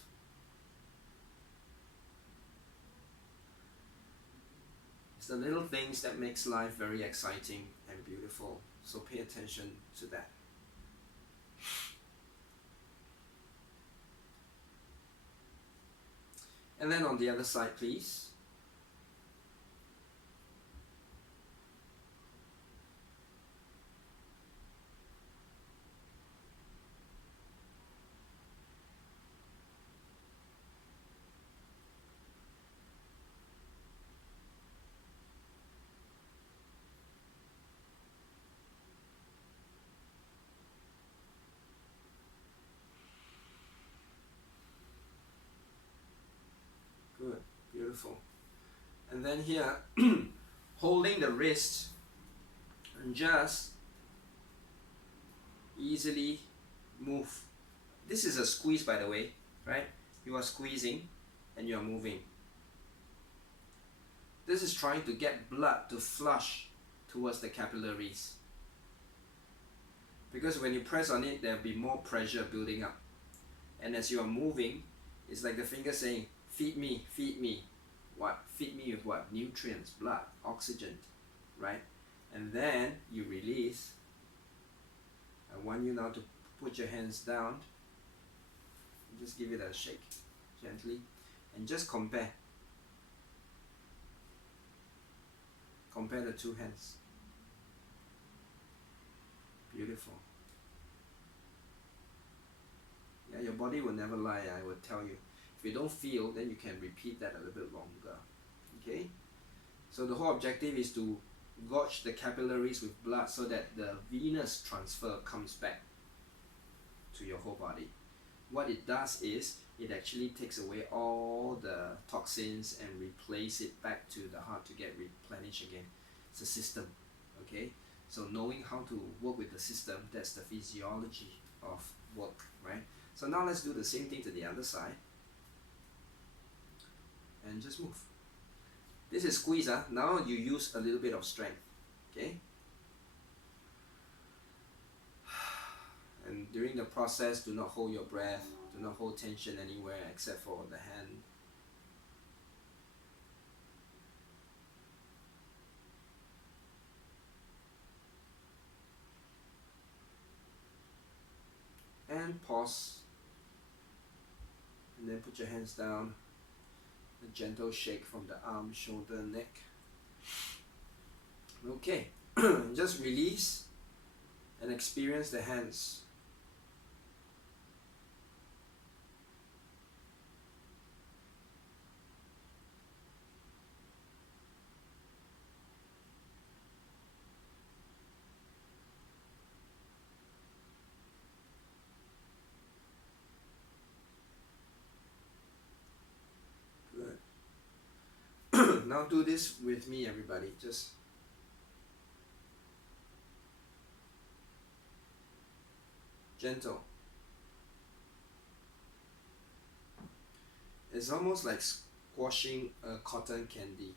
It's the little things that makes life very exciting and beautiful. So pay attention to that. And then on the other side, please. Good, beautiful. And then here, holding the wrist and just easily move. This is a squeeze, by the way, right? You are squeezing and you are moving. This is trying to get blood to flush towards the capillaries. Because when you press on it, there will be more pressure building up. And as you are moving, it's like the finger saying, feed me, feed me. What? Feed me with what? Nutrients, blood, oxygen, right? And then you release. I want you now to put your hands down. Just give it a shake gently and just compare. Compare the two hands. Beautiful. Yeah, your body will never lie, I will tell you. If you don't feel, then you can repeat that a little bit longer. Okay? So the whole objective is to gauge the capillaries with blood so that the venous transfer comes back to your whole body. What it does is, it actually takes away all the toxins and replace it back to the heart to get replenished again. It's a system, okay? So knowing how to work with the system, that's the physiology of work, right? So now let's do the same thing to the other side. And just move. This is squeeze, huh? Now you use a little bit of strength, okay? And during the process, do not hold your breath, do not hold tension anywhere except for the hand. And pause. And then put your hands down. A gentle shake from the arm, shoulder, neck. Okay, just release and experience the hands. now do this with me, everybody. Just gentle. It's almost like squashing a cotton candy.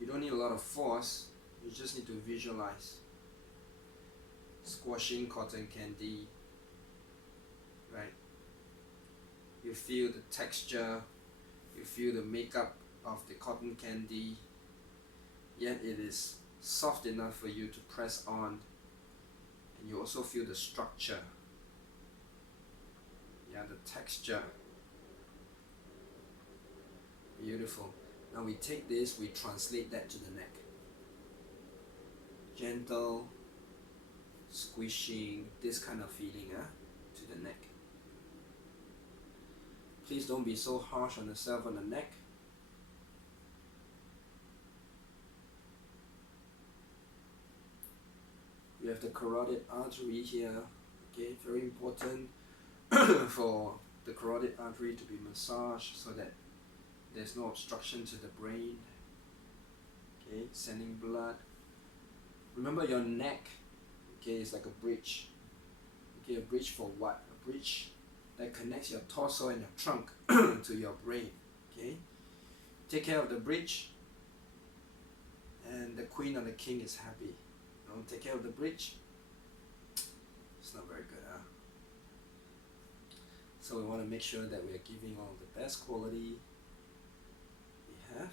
You don't need a lot of force, you just need to visualize squashing cotton candy, right? You feel the texture, you feel the makeup of the cotton candy, yet it is soft enough for you to press on, and you also feel the structure, the texture. Beautiful. Now we take this, we translate that to the neck. Gentle squishing, this kind of feeling to the neck. Please don't be so harsh on yourself on the neck. You have the carotid artery here, okay, very important for the carotid artery to be massaged so that there's no obstruction to the brain, okay, sending blood. Remember your neck, okay, is like a bridge. Okay, a bridge for what? A bridge that connects your torso and your trunk to your brain, okay? Take care of the bridge and the queen or the king is happy. Don't take care of the bridge, it's not very good, So we want to make sure that we are giving all the best quality we have.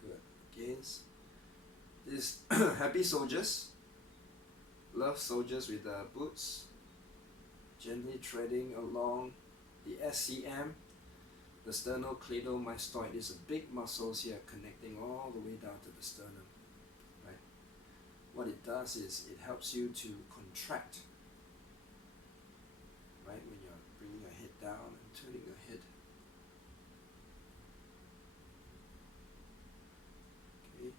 Good. Again, this happy soldiers, love soldiers with the boots, gently treading along the SCM, the sternocleidomastoid. Is a big muscles here connecting all the way down to the sternum. Right. What it does is it helps you to contract. Right, when you're bringing your head down and turning your head. Okay.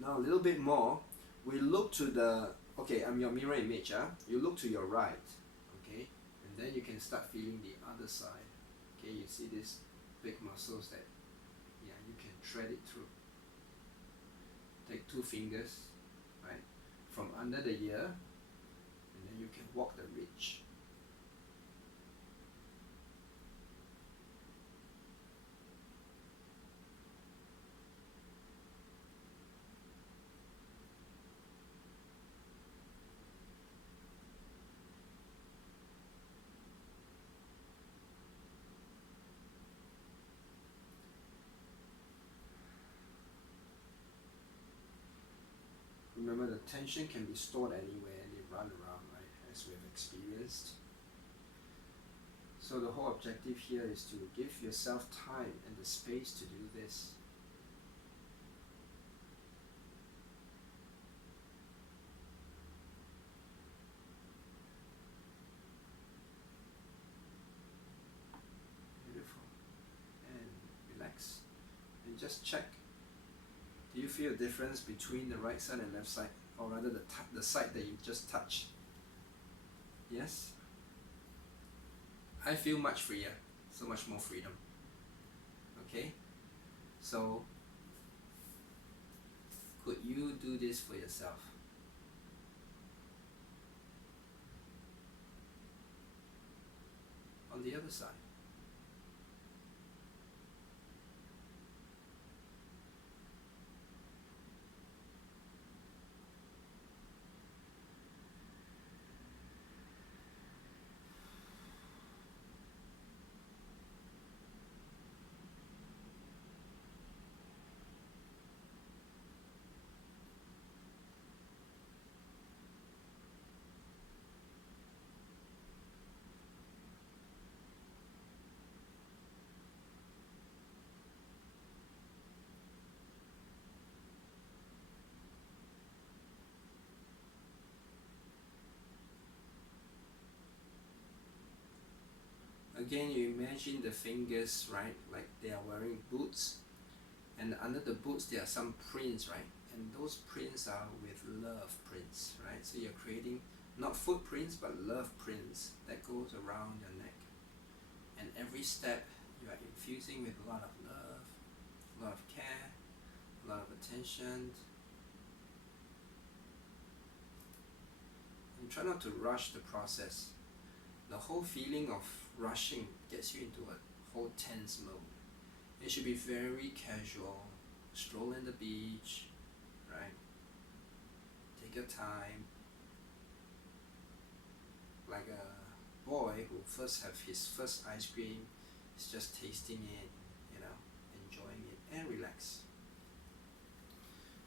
Now a little bit more. We look to the, okay, I'm your mirror image. You look to your right, okay, and then you can start feeling the other side. Okay, you see these big muscles that, you can thread it through. Take 2 fingers, right, from under the ear, and then you can walk the ridge. Remember, the tension can be stored anywhere and they run around, right, as we have experienced. So the whole objective here is to give yourself time and the space to do this. Beautiful. And relax. And just check. Do you feel a difference between the right side and left side? Or rather the side that you just touched? Yes? I feel much freer, so much more freedom. Okay? So, could you do this for yourself? On the other side. Again, you imagine the fingers, right, like they are wearing boots, and under the boots there are some prints, right, and those prints are with love prints, right, so you're creating not footprints but love prints that goes around your neck, and every step You are infusing with a lot of love, a lot of care, a lot of attention. And try not to rush the process. The whole feeling of rushing gets you into a whole tense mode. It should be very casual. Stroll in the beach, right? Take your time. Like a boy who first have his first ice cream, is just tasting it, enjoying it, and relax.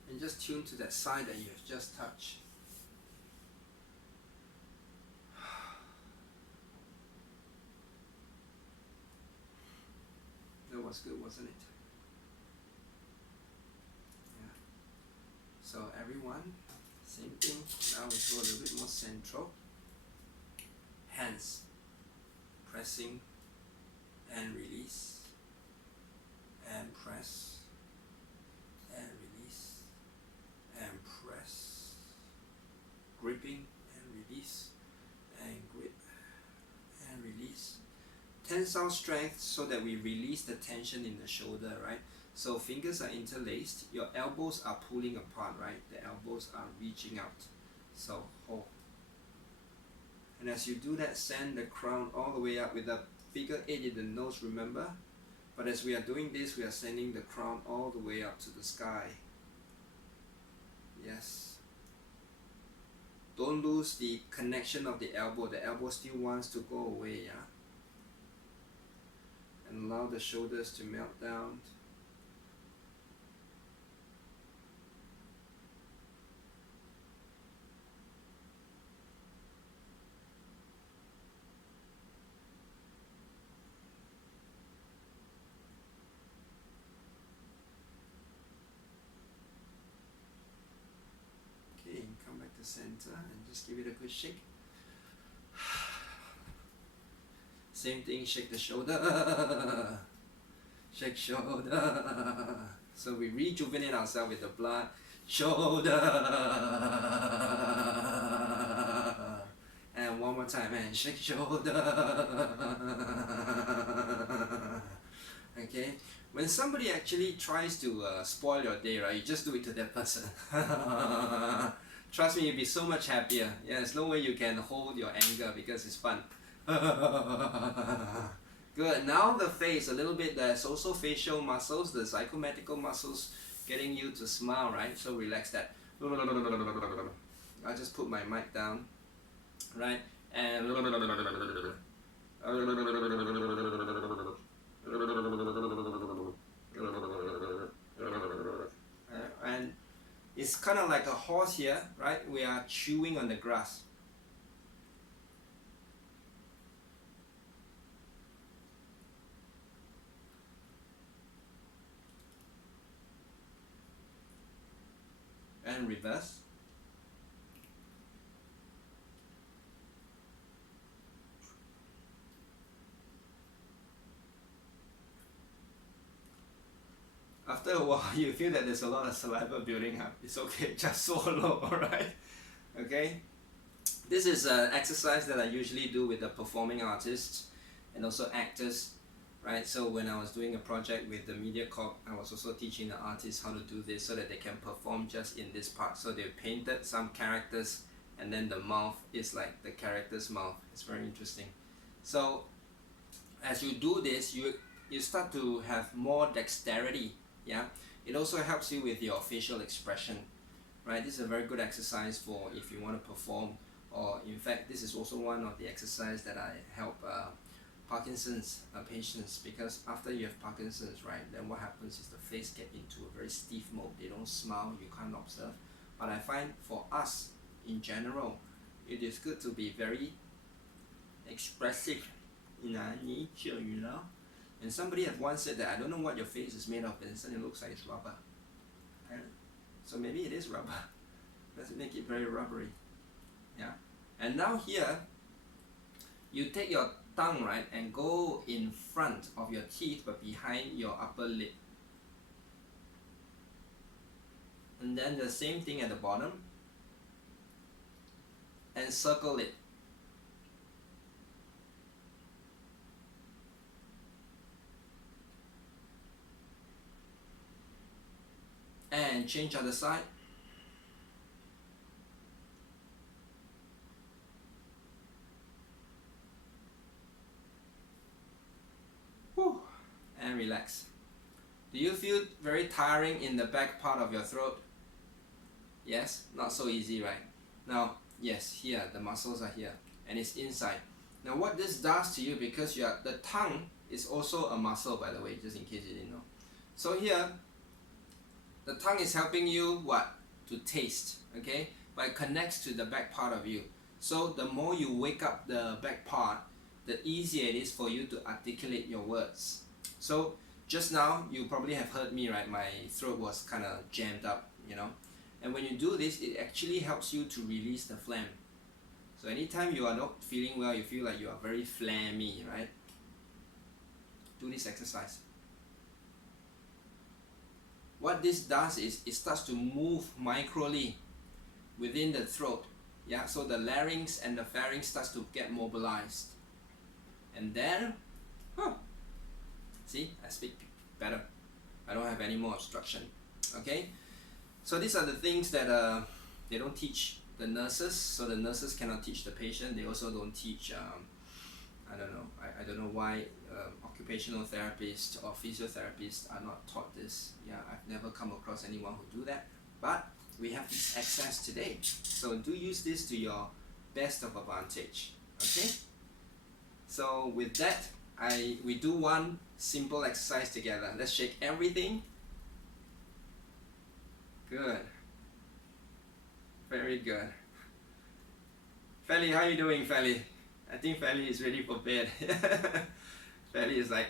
And just tune to that side that you have just touched. That was good, wasn't it? Yeah. So everyone, same thing. Now we go a little bit more central. Hands pressing and release, and press and release, and press, gripping and release, and grip and release. Tensile strength so that we release the tension in the shoulder, right? So fingers are interlaced, your elbows are pulling apart, right? The elbows are reaching out. So hold. And as you do that, send the crown all the way up with the figure 8 in the nose, remember? But as we are doing this, we are sending the crown all the way up to the sky. Yes. Don't lose the connection of the elbow. The elbow still wants to go away, yeah? And allow the shoulders to melt down. Okay, come back to center and just give it a good shake. Same thing, shake the shoulder. Shake shoulder. So we rejuvenate ourselves with the blood. Shoulder. And one more time, and shake shoulder. Okay? When somebody actually tries to spoil your day, right, you just do it to that person. Trust me, you'll be so much happier. Yeah, there's no way you can hold your anger because it's fun. Good. Now the face, a little bit, there's also facial muscles, the psychomatical muscles getting you to smile, right? So relax that. I'll just put my mic down, right? And it's kind of like a horse here, right? We are chewing on the grass. And reverse. After a while, you feel that there's a lot of saliva building up. It's okay, just swallow, alright? Okay? This is an exercise that I usually do with the performing artists and also actors, right? So when I was doing a project with the MediaCorp, I was also teaching the artists how to do this so that they can perform just in this part. So they painted some characters and then the mouth is like the character's mouth. It's very interesting. So as you do this, you start to have more dexterity. Yeah, it also helps you with your facial expression, right? This is a very good exercise for if you want to perform, or in fact, this is also one of the exercises that I help Parkinson's patients, because after you have Parkinson's, right, then what happens is the face get into a very stiff mode. They don't smile, you can't observe. But I find for us in general, it is good to be very expressive in our nature, you know. And somebody had once said that, I don't know what your face is made of, Vincent, it looks like it's rubber. So maybe it is rubber. Let's make it very rubbery. Yeah. And now here, you take your tongue, right, and go in front of your teeth but behind your upper lip. And then the same thing at the bottom. And circle it. And change other side. Whew. And relax. Do you feel very tiring in the back part of your throat? Yes? Not so easy, right? Now, yes, here, the muscles are here, and it's inside. Now what this does to you, because the tongue is also a muscle, by the way, just in case you didn't know. So here, the tongue is helping you what? To taste, okay? But it connects to the back part of you. So the more you wake up the back part, the easier it is for you to articulate your words. So just now, you probably have heard me, right? My throat was kind of jammed up, you know? And when you do this, it actually helps you to release the phlegm. So anytime you are not feeling well, you feel like you are very phlegmy, right? Do this exercise. What this does is it starts to move microly within the throat. Yeah, so the larynx and the pharynx starts to get mobilized. And then, see, I speak better. I don't have any more obstruction. Okay? So these are the things that they don't teach the nurses. So the nurses cannot teach the patient. They also don't teach, I don't know. I don't know why occupational therapists or physiotherapists are not taught this. Yeah, I've never come across anyone who do that. But we have this access today. So do use this to your best of advantage. Okay? So with that, we do one simple exercise together. Let's shake everything. Good. Very good. Feli, how you doing, Feli? I think Feli is ready for bed. Feli is like,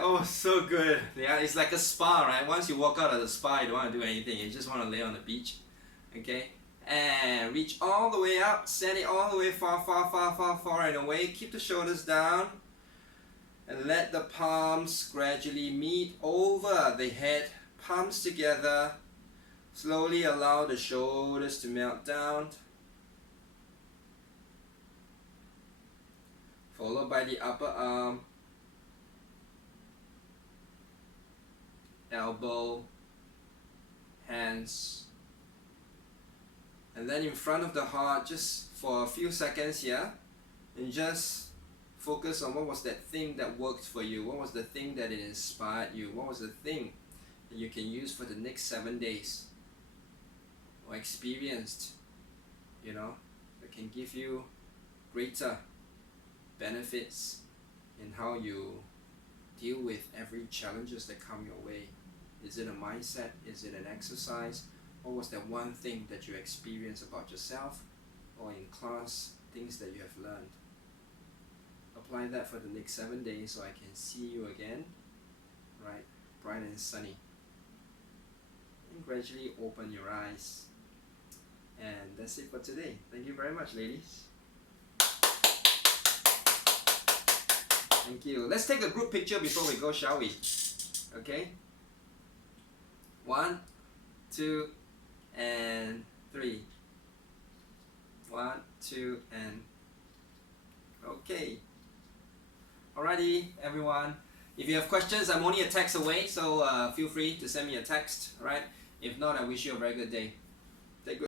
oh, so good. Yeah, it's like a spa, right? Once you walk out of the spa, you don't want to do anything. You just want to lay on the beach. Okay? And reach all the way up. Send it all the way far, far, far, far, far and away. Keep the shoulders down. And let the palms gradually meet over the head. Palms together. Slowly allow the shoulders to melt down. Followed by the upper arm, elbow, hands. And then in front of the heart, just for a few seconds here, and just focus on what was that thing that worked for you, what was the thing that inspired you, what was the thing that you can use for the next 7 days, or experienced, you know, that can give you greater benefits in how you deal with every challenges that come your way. Is it a mindset? Is it an exercise? What was that one thing that you experienced about yourself or in class, things that you have learned? Apply that for the next 7 days so I can see you again, right, bright and sunny. And gradually open your eyes. And that's it for today. Thank you very much, ladies. Thank you. Let's take a group picture before we go, shall we? Okay? 1, 2, and 3. 1, 2, and okay. Alrighty, everyone. If you have questions, I'm only a text away, so feel free to send me a text. Alright? If not, I wish you a very good day.